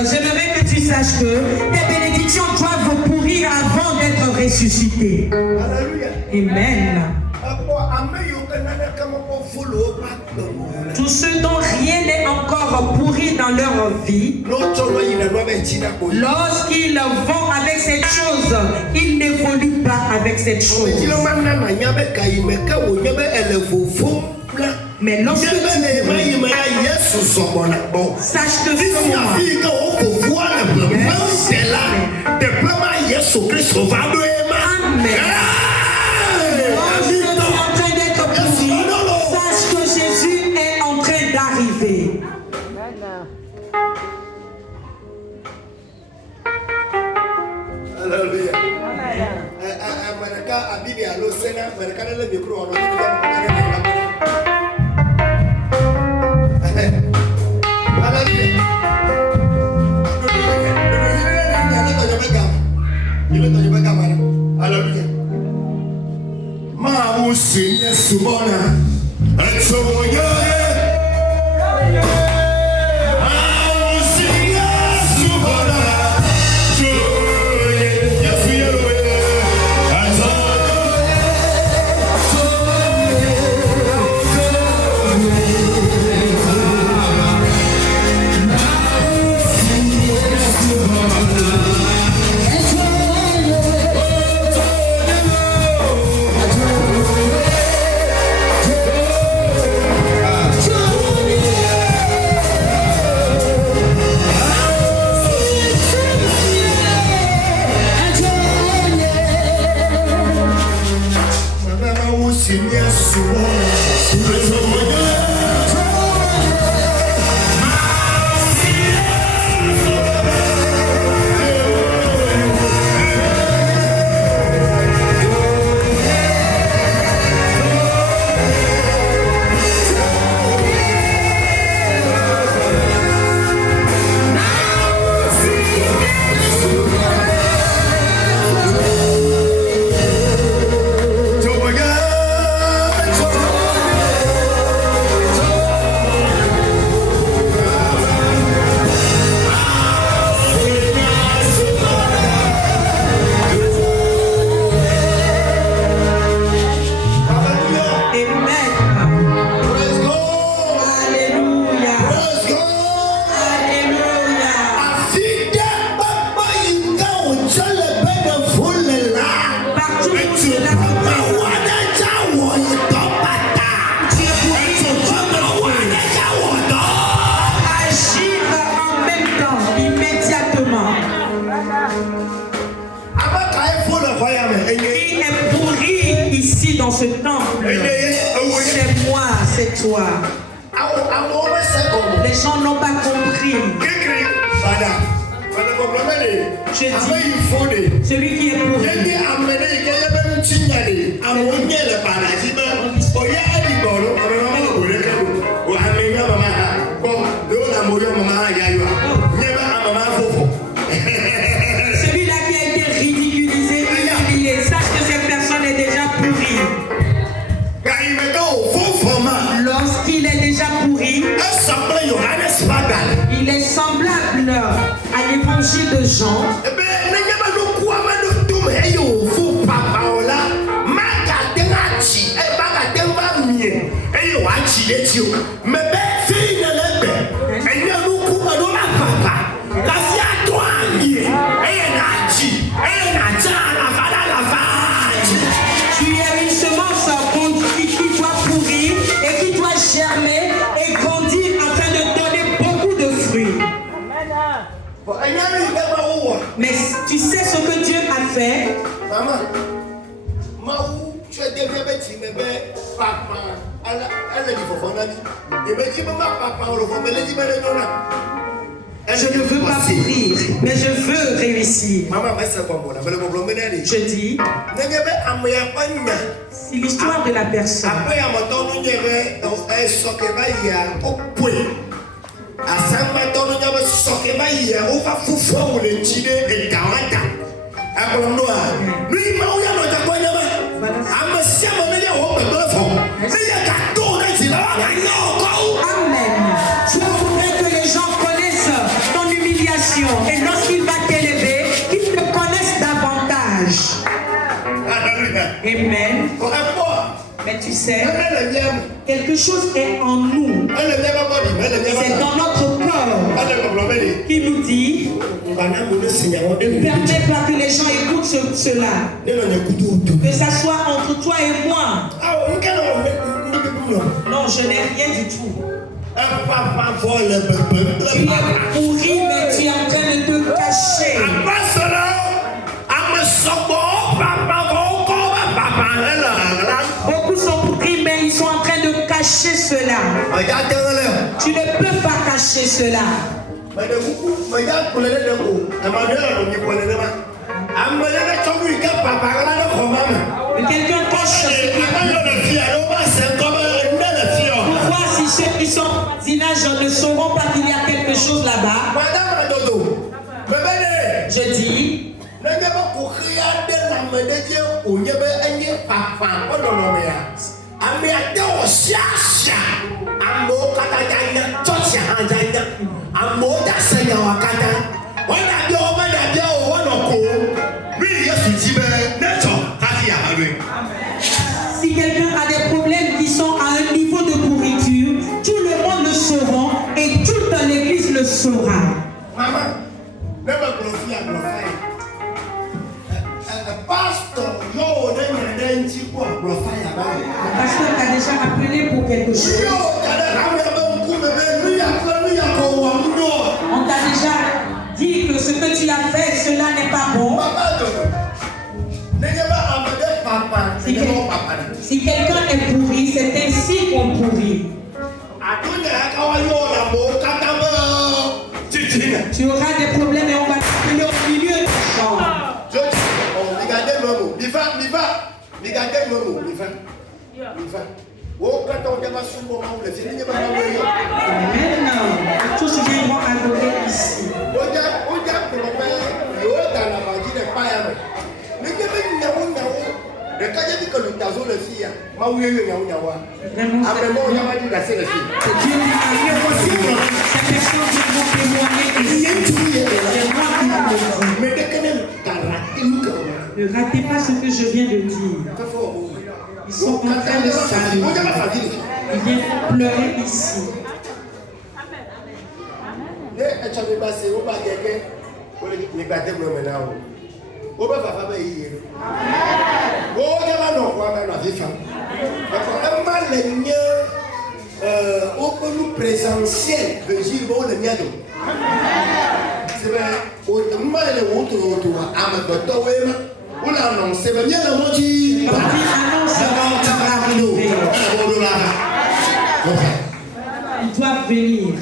J'aimerais que tu saches que tes bénédictions doivent pourrir avant d'être ressuscitées. Amen. Tous ceux dont rien n'est encore pourri dans leur vie, lorsqu'ils vont avec cette chose, ils n'évoluent pas avec cette chose. Mais lorsque tu sache que sache que Jésus est en train d'arriver. Alléluia. Alléluia. Ma usinya subona atsoya. Dans ce temple, c'est moi, c'est toi. Les gens n'ont pas compris. Je dis, celui qui est pourri. Celui-là qui a été ridiculisé, humilié, sache que cette personne est déjà pourrie. Lorsqu'il est déjà pourri, il est semblable à l'évangile de Jean. Tu es une semence qui doit pourrir et qui doit germer et grandir afin de donner beaucoup de fruits. Mais tu sais ce que Dieu a fait? Je ne veux pas mourir, mais je veux réussir. Je dis, si l'histoire de la personne Amen. Je voudrais que les gens connaissent ton humiliation et lorsqu'il va t'élever, qu'ils te connaissent davantage. Amen. Mais tu sais, quelque chose est en nous. C'est dans notre corps qui nous dit ne permets pas que les gens écoutent cela. Que ça soit entre toi et moi. Non, je n'ai rien du tout. Tu es pourri, mais tu es en train de te cacher. Beaucoup sont pourris, mais ils sont en train de cacher cela. Tu ne peux pas cacher cela. Quelqu'un cache ce qui est. Pour voir si ceux qui sont au voisinage ne sauront pas qu'il y a quelque chose là-bas. Je dis. Si quelqu'un a des problèmes qui sont à un niveau de pourriture, tout le monde le saura et toute l'église le saura. Le pasteur t'a déjà appelé pour quelque chose. On t'a déjà dit que ce que tu as fait, cela n'est pas bon. Si quelqu'un est pourri, c'est ainsi qu'on pourrit. Tu auras des problèmes et on va t'appeler au milieu du champ. Maintenant, tous viendront adorer ici. Ne ratez pas ce que je viens de dire. Ils sont en train de salir. Ils viennent pleurer ici. Présentiel de Gilbo le Miado. C'est vrai, au mal de l'autre, à ma botoema, on a annoncé le mien de Moji. Ils doivent venir.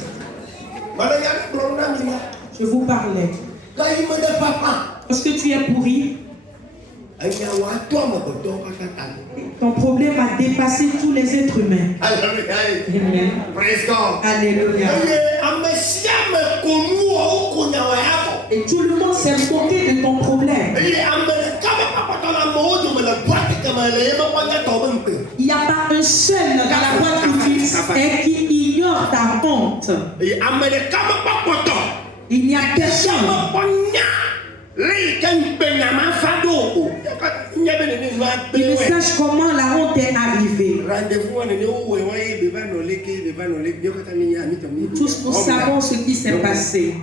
Je vous parlais. Parce que tu es pourri. Ton problème a dépassé tous les êtres humains. Amen. Praise God. Alléluia. Et tout le monde s'est moqué de ton problème. Il n'y a pas un seul dans la boîte où tu es qui ignore ta honte. Il n'y a personne. Ils ne sachent comment la honte est arrivée. Tous nous savons ce qui s'est passé.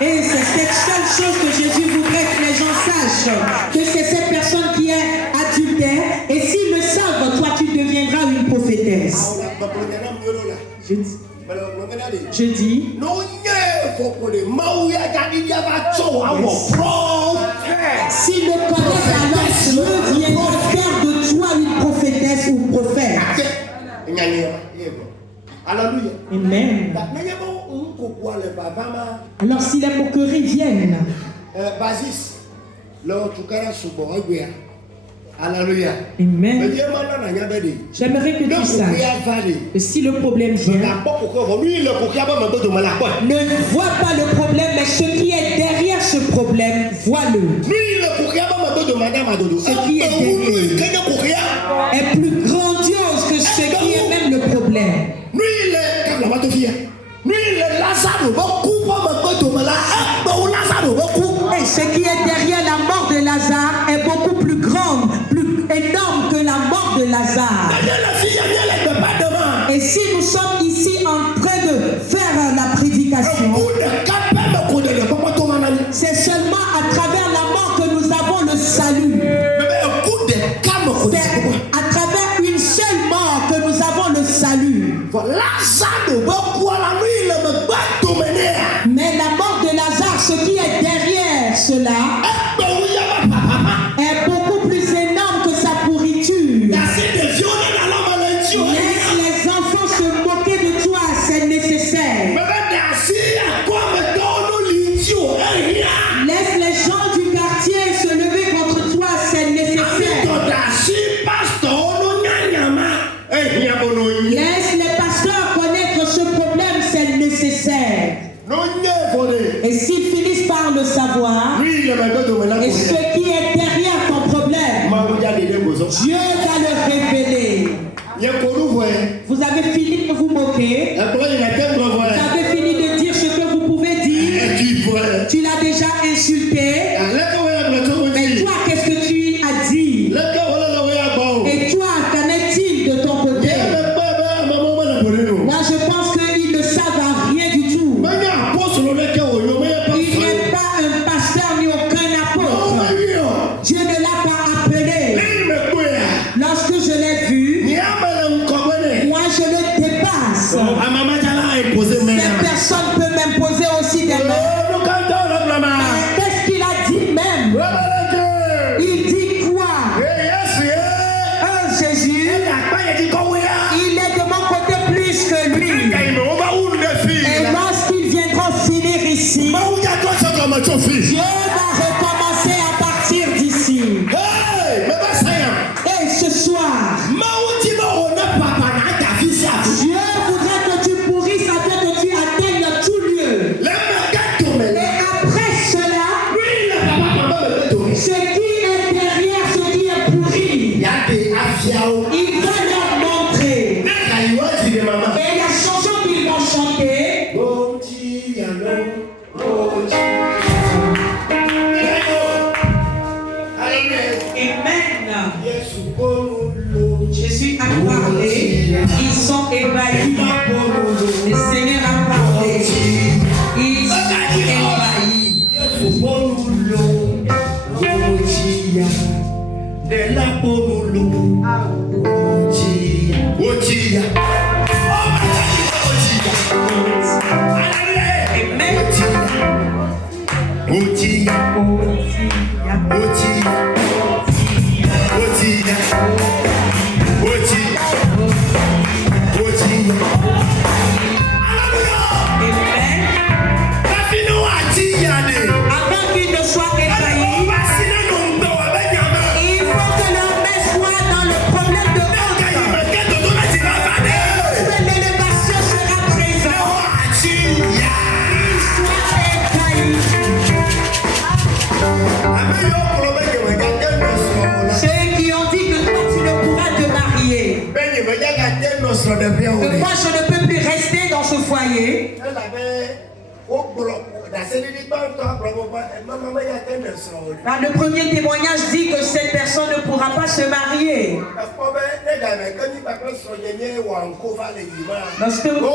Et c'est cette seule chose que Jésus voudrait que les gens sachent, que c'est cette personne qui est adultère, et s'ils le savent, toi tu deviendras une prophétesse. Je dis, s'ils le connaissent, alors Dieu viendra faire de Alléluia. Amen. Alors si les moqueries viennent, Basis, alléluia. Amen. J'aimerais que tu saches que si le problème vient, ne vois pas le problème, mais ce qui est derrière ce problème, vois-le. Ce qui est derrière est plus grandiose que ce qui est même le problème. Et ce qui est derrière la mort de Lazare est beaucoup plus grande, plus énorme que la mort de Lazare. Et si nous sommes ici en train de faire la prédication, c'est seulement à travers la mort que nous avons le salut. C'est à travers une seule mort que nous avons le salut. Mais la mort de Lazare, ce qui est derrière cela, est beaucoup plus énorme que sa pourriture. Laisse les enfants se moquer de toi, c'est nécessaire. Laisse les gens du quartier se lever contre toi, c'est nécessaire. Laisse les pasteurs connaître ce problème, c'est nécessaire. Et s'ils finissent par le savoir, et ce qui est derrière ton problème, Dieu va le révéler. Vous avez fini de vous moquer. Vous avez fini de dire ce que vous pouvez dire. Tu l'as déjà insulté. Mais toi, qu'est-ce que tu as dit? Et toi, qu'en est-il de ton côté? Moi, je pense qu'ils ne savent rien du tout. Il n'est pas un pasteur ni aucun apôtre. Dieu ne l'a pas appelé. Lorsque je l'ai vu, moi je le dépasse. Cette personne peut m'imposer aussi des mains. Qu'est-ce qu'il a dit même? Il dit quoi? Jésus, il est de mon côté plus que lui. Et lorsqu'ils viendront finir ici, Dieu va recommencer à partir d'ici. Et ce soir, Dieu voudrait que tu pourrisses afin que tu atteignes tout lieu. Et après cela, ce qui est derrière, ce qui est pourri, il va leur montrer. Et la chanson qu'ils vont chanter, Amen. Jésus a parlé, ils sont ébahis. Le Seigneur a parlé, ils sont ébahis. Avant qu'ils ne soient ébahis, il faut que leur main soit dans le problème de honte. L'élévation sera présente. Qu'ils soient ébahis. Ceux qui ont dit que toi tu ne pourras te marier, que moi je ne peux plus rester dans ce foyer. Le premier témoignage dit que cette personne ne pourra pas se marier. Lorsque vous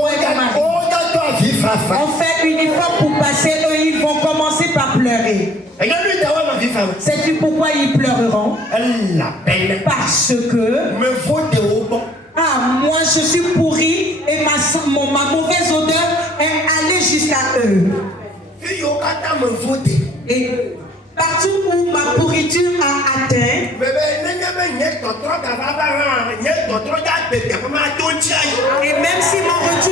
on fait uniforme pour passer, eux ils vont commencer par pleurer. Sais-tu pourquoi ils pleureront? Parce que moi je suis pourri et ma mauvaise odeur est allée jusqu'à eux. Et partout où ma pourriture a atteint, et même si mon retour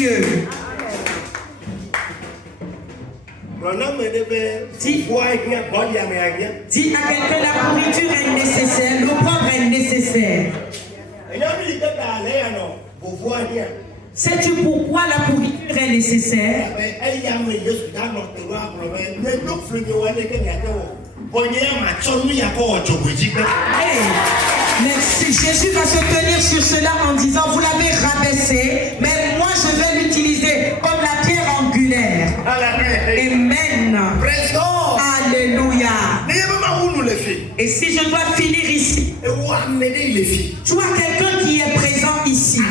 lieu. Dis à quelqu'un, la nourriture est nécessaire, le pauvre est nécessaire. Sais-tu pourquoi la nourriture est nécessaire? Merci. Jésus va se tenir sur cela en disant, vous l'avez rabaissé, mais moi je vais l'utiliser comme la pierre angulaire. Amen. Alléluia. Et si je dois finir ici, toi quelqu'un qui est présent ici,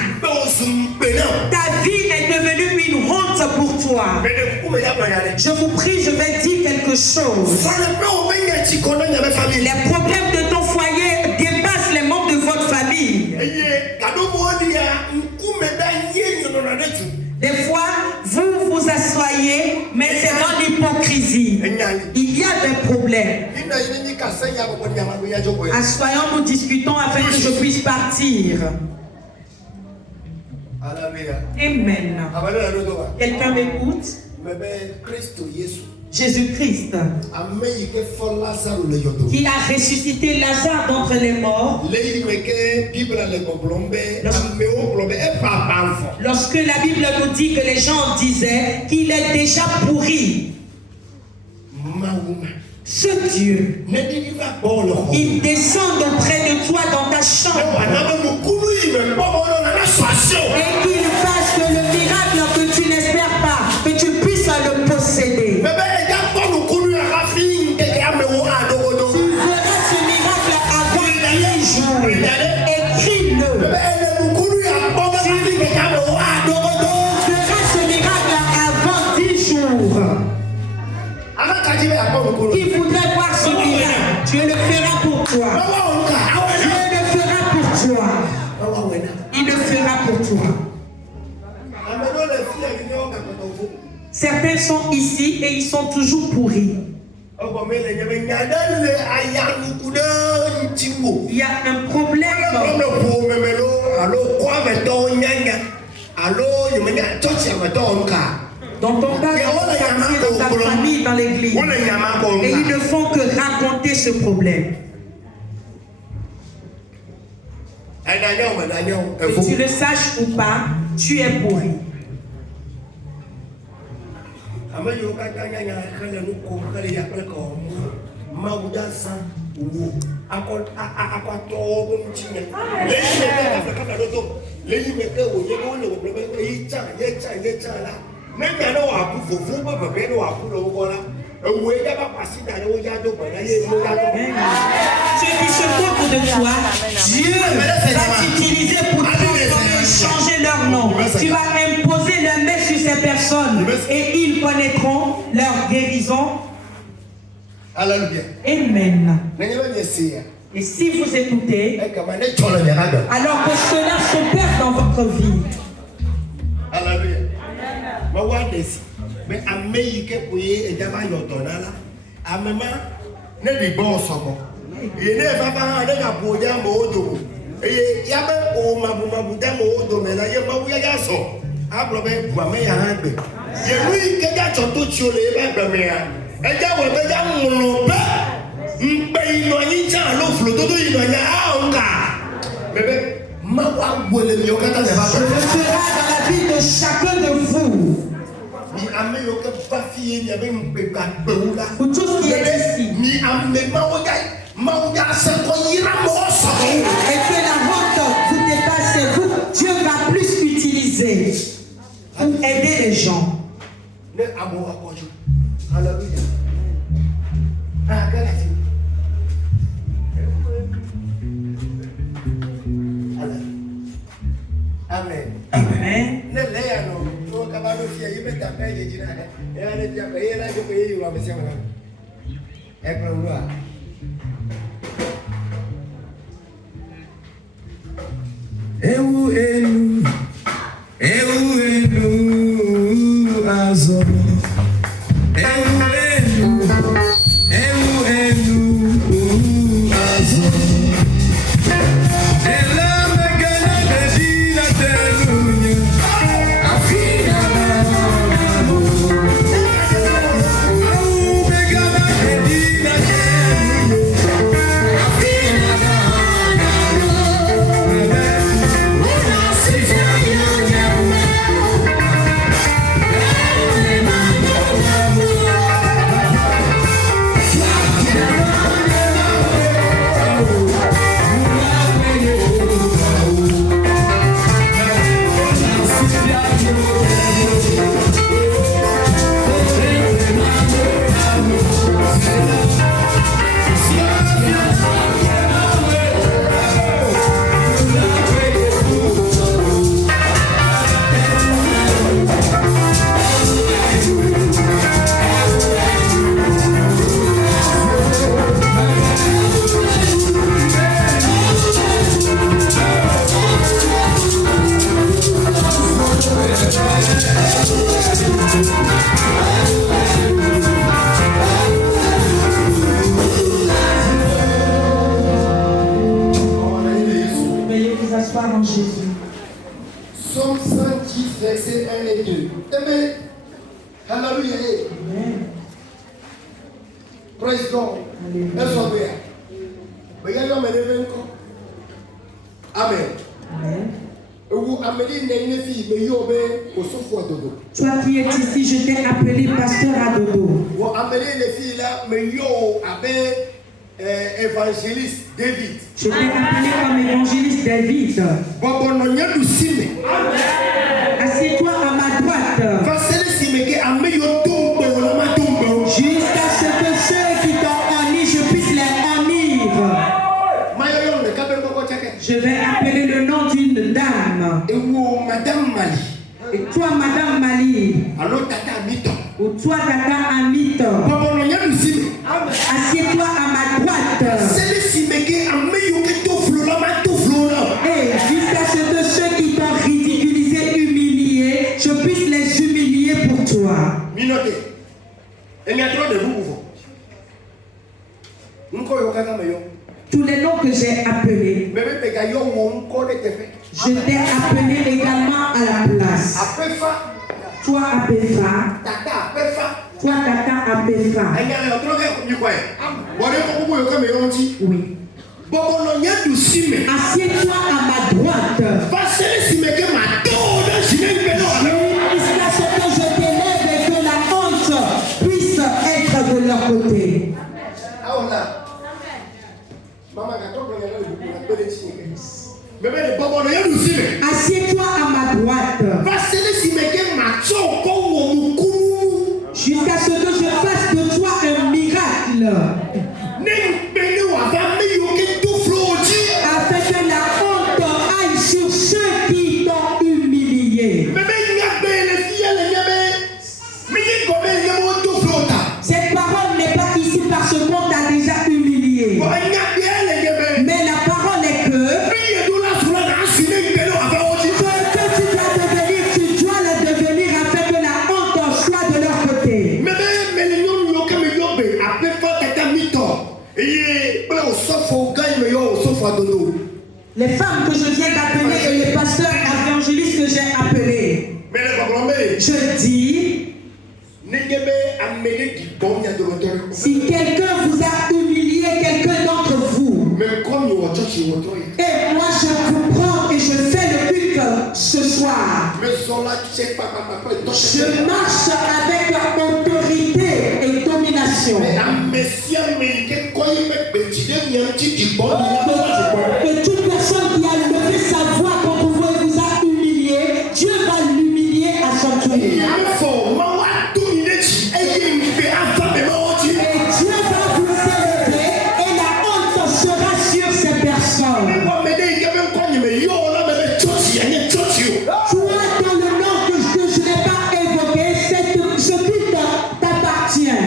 ta vie est devenue une honte pour toi. Je vous prie, je vais dire quelque chose. Les problèmes de ton foyer dépassent les membres de votre famille. Des fois, vous vous asseyez, mais c'est dans l'hypocrisie. Il y a des problèmes. Assoyons, nous discutons afin que je puisse partir. Amen. Quelqu'un m'écoute? Jésus-Christ, qui a ressuscité Lazare d'entre les morts. Lorsque la Bible nous dit que les gens disaient qu'il est déjà pourri, ce Dieu, il descend auprès de toi dans ta chambre et qu'il fasse que le miracle que tu n'espères pas, que tu puisses le posséder. Tu verras ce miracle avant 10 jours. Écris-le. Tu verras ce miracle avant 10 jours. Qui voudrait voir ce miracle, Dieu le fera pour toi. Dieu le fera pour toi. Il le fera pour toi. Certains sont ici et ils sont toujours pourris. Il y a un problème dans ton quartier, dans ta famille, dans l'église. Et ils ne font que raconter ce problème. Que tu le saches ou pas, tu es pourri. Ceux qui se moquent de toi, Dieu va t'utiliser pour transformer, changer leur nom. Tu vas imposer la main sur ces personnes et ils connaîtront leur guérison. Amen. Et si vous écoutez, alors que cela s'opère dans votre vie. Mais Amérique pour y d'avoir yodonala. Amema ne di bon somo. Et ne va pas aller à Bodia Modo. Et yabe o mabuda modo mais la yema wuya yaso. Abrobe kwame ya hanbe. Ye wi ke ja choto chiole ba gbemea. E ja we be ja mulo ba. Mpe ino yin cha lo flo todo ino nya a onka. Bébé, ma wa wole mi o kata le ba. Je le ferai dans la vie de chacun de vous. Pour tout ce qui est ici. Et que la honte vous dépasse, Dieu va plus utiliser pour aider les gens. Amen. Amen. I feel Praise God. Let's go there. Mais il y a l'homme et le Amen. Amen. Toi qui es ici, je t'ai appelé pasteur à dodo. Évangéliste David. Je t'ai appelé comme évangéliste David. Assieds-toi à ma droite. Jusqu'à ce que ceux qui t'ont honni, je puisse les honnir. Je vais appeler le nom d'une dame. Et toi, Madame Mali. Ou toi, Tata Amit. Assieds-toi à ma droite. Et jusqu'à ce que ceux qui t'ont ridiculisé, humilié, je puisse les humilier pour toi. Tous les noms que j'ai appelés, je t'ai appelé également à la place. Toi Apéfa, toi Tata Apéfa. Oui. Assieds-toi à ma droite. Jusqu'à ce que je t'élève et que la honte puisse être de leur côté. Assieds-toi à ma droite. Jusqu'à ce que je fasse de toi un miracle. Afin que la honte aille sur ceux qui t'ont humilié. Cette parole n'est pas ici parce qu'on t'a déjà humilié. Mais la parole est que tu dois le devenir afin que la honte soit de leur côté. Les femmes que je viens d'appeler et les pasteurs évangélistes que j'ai appelés, je dis, si quelqu'un vous a humilié, quelqu'un d'entre vous, et moi je vous prends et je fais le culte ce soir, je marche avec autorité et domination. Que toute personne qui a levé sa voix contre vous et vous a humilié, Dieu va l'humilier à son tour. Et Dieu va vous élever et la honte sera sur ces personnes. Toi, dans le nom que je n'ai pas évoqué, ce culte t'appartient.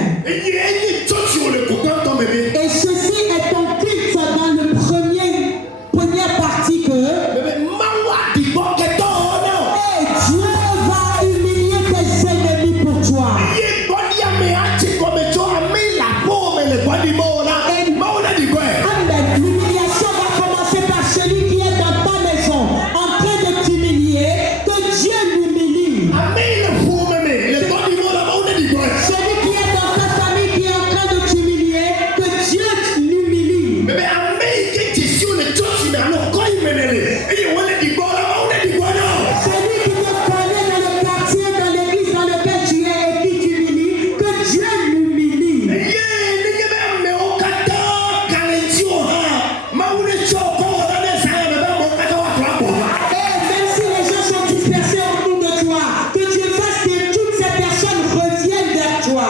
Et ceci est ton culte dans le première partie que Dieu va humilier tes ennemis pour toi. L'humiliation va commencer par celui qui est dans ta maison en train de t'humilier, que Dieu l'humilie. Celui qui est dans ta famille qui est en train de t'humilier, que Dieu l'humilie. Celui qui te connaît dans le quartier, dans l'église dans lequel tu es et qui t'humilie, que Dieu l'humilie. Et même si les gens sont dispersés autour de toi, que Dieu fasse que toutes ces personnes reviennent vers toi.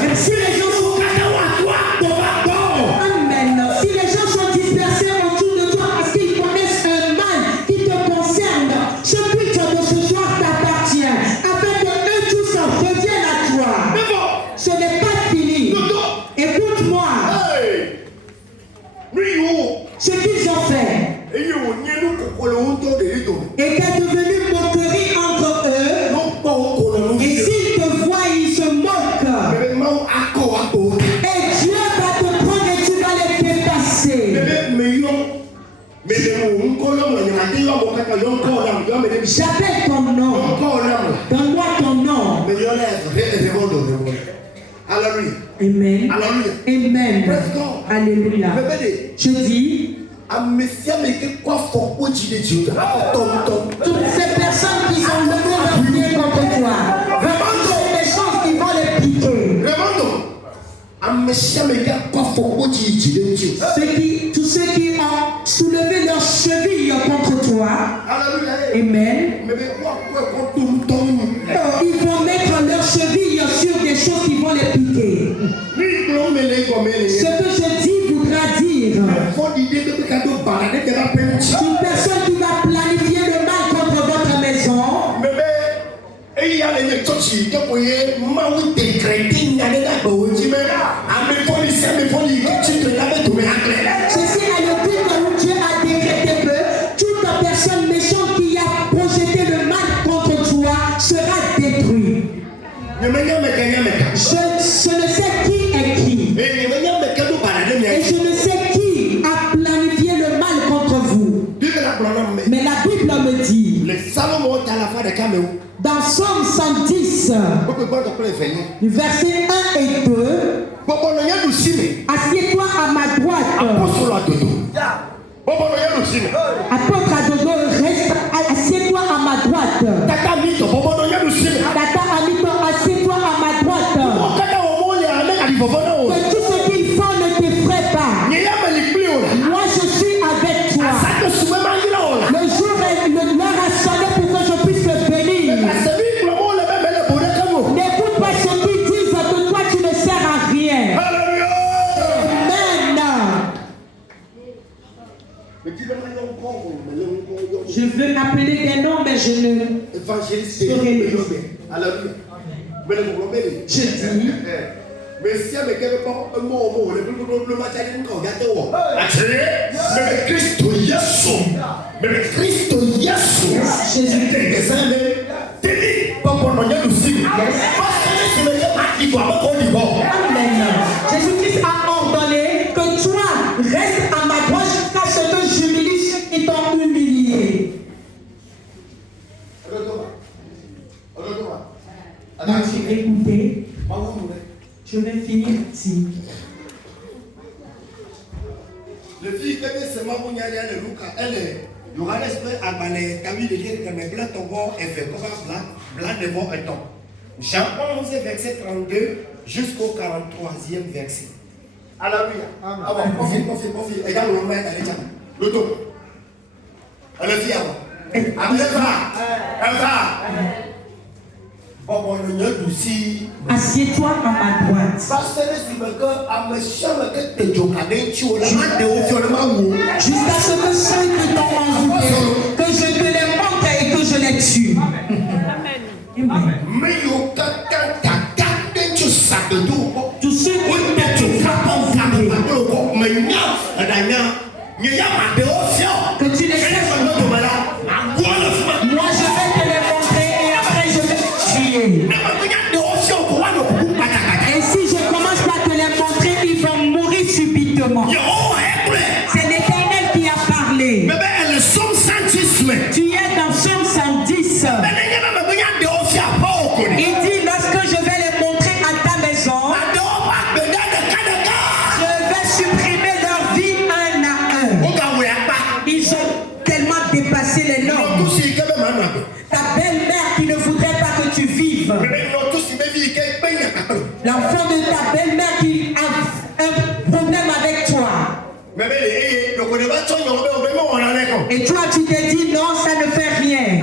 Même si les gens sont Amen. Si les gens sont dispersés autour de toi parce qu'ils connaissent un mal qui te concerne, ce culte de ce soir t'appartient afin que eux tous reviennent à toi. Ce n'est pas fini. Écoute-moi. Ce qu'ils ont fait était devenu moquerie entre eux. Et s'ils te voient, ils se moquent. Et Dieu va te prendre et tu vas les dépasser. J'appelle ton nom. Donne-moi ton nom. Alléluia. Amen. Alléluia. Amen. Praise God. Alléluia. Je dis, toutes ces personnes qui ont levé leur pied contre toi, vraiment c'est des choses qui vont les piquer. Tous ceux qui ont soulevé leurs chevilles contre toi, amen, ils vont mettre leurs chevilles sur des choses qui vont les piquer. Ce que je dis voudra dire une personne qui va planifier le mal contre votre maison. Ceci est le but où Dieu a décrété que toute personne méchante qui a projeté le mal contre toi sera détruite. Je ne sais qui est qui. Et je ne sais qui a planifié le mal contre vous. Mais la Bible me dit, dans Somme 110, du verset 1 et 2, assieds-toi à ma droite. Apôtre Adodo, reste, assieds-toi à ma droite. Tata Amito, assieds-toi à ma droite. Que tout ce qu'ils font ne t'effraie pas. Moi je suis avec toi. Le jour et l'heure a sonné pour que je puisse te bénir. N'écoute pas ceux qui disent que toi tu ne sers à rien. Amen. Je veux appeler des noms, mais je ne saurais les dire. Je dis, Jésus-Christ a ordonné que toi restes à ma droite jusqu'à ce que j'humilie ceux qui t'ont humilié. Donc j'ai écouté. Je vais finir ici. Le fille que c'est ma bougne elle est Johannes peut abaler Camille de dire que mes blancs tombent et fait comme blanc devant un temps. Jean 11 verset 32 jusqu'au 43e verset. Alléluia. Amen. Confie. Égal au maître, allez, tiens. Le dos. Allez, avant. Assieds-toi à ma droite. Jusqu'à ce que ceux qui t'ont envoûté, que je te les montre et que je les tue. Amen. Tous ceux qui t'ont envoûté, que tu les laisses. Moi je vais te les montrer et après je vais te tuer. Et si je commence par te les montrer, ils vont mourir subitement. C'est l'Éternel qui a parlé. Tu es dans Somme 110. Il dit, lorsque je vais les montrer à ta maison, je vais supprimer leur vie un à un. Ils ont tellement dépassé les normes. Ta belle-mère qui ne voudrait pas que tu vives. L'enfant de ta belle-mère qui a un problème avec toi. Et toi tu te dis non, ça ne fait rien.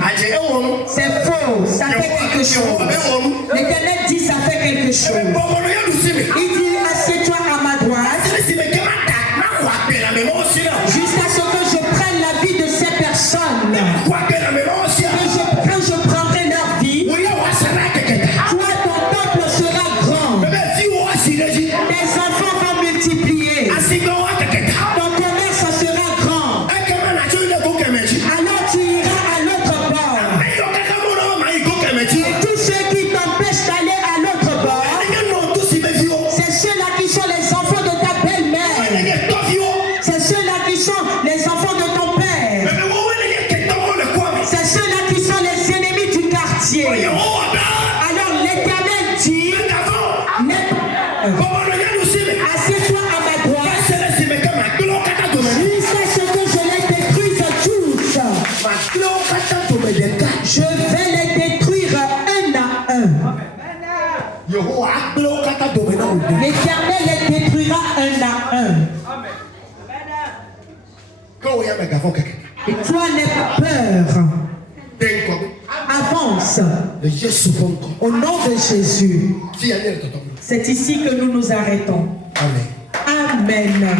C'est faux, ça fait quelque chose. L'Éternel dit ça fait quelque chose. Il dit assieds-toi à ma droite. Jusqu'à ce que je prenne la vie de ces personnes. Quand je prendrai leur vie, toi ton peuple sera grand. Tes enfants vont multiplier. Ton commerce sera grand. Alors tu iras à l'autre bord. Et tous ceux qui t'empêchent d'aller à l'autre bord, c'est ceux un. Assieds-toi à ma droite. Jusqu'à ce que je les détruise tous. Je vais les détruire un à un. L'Éternel les détruira un à un. Et toi n'aie pas peur. Avance. Au nom de Jésus. C'est ici que nous nous arrêtons. Amen. Amen.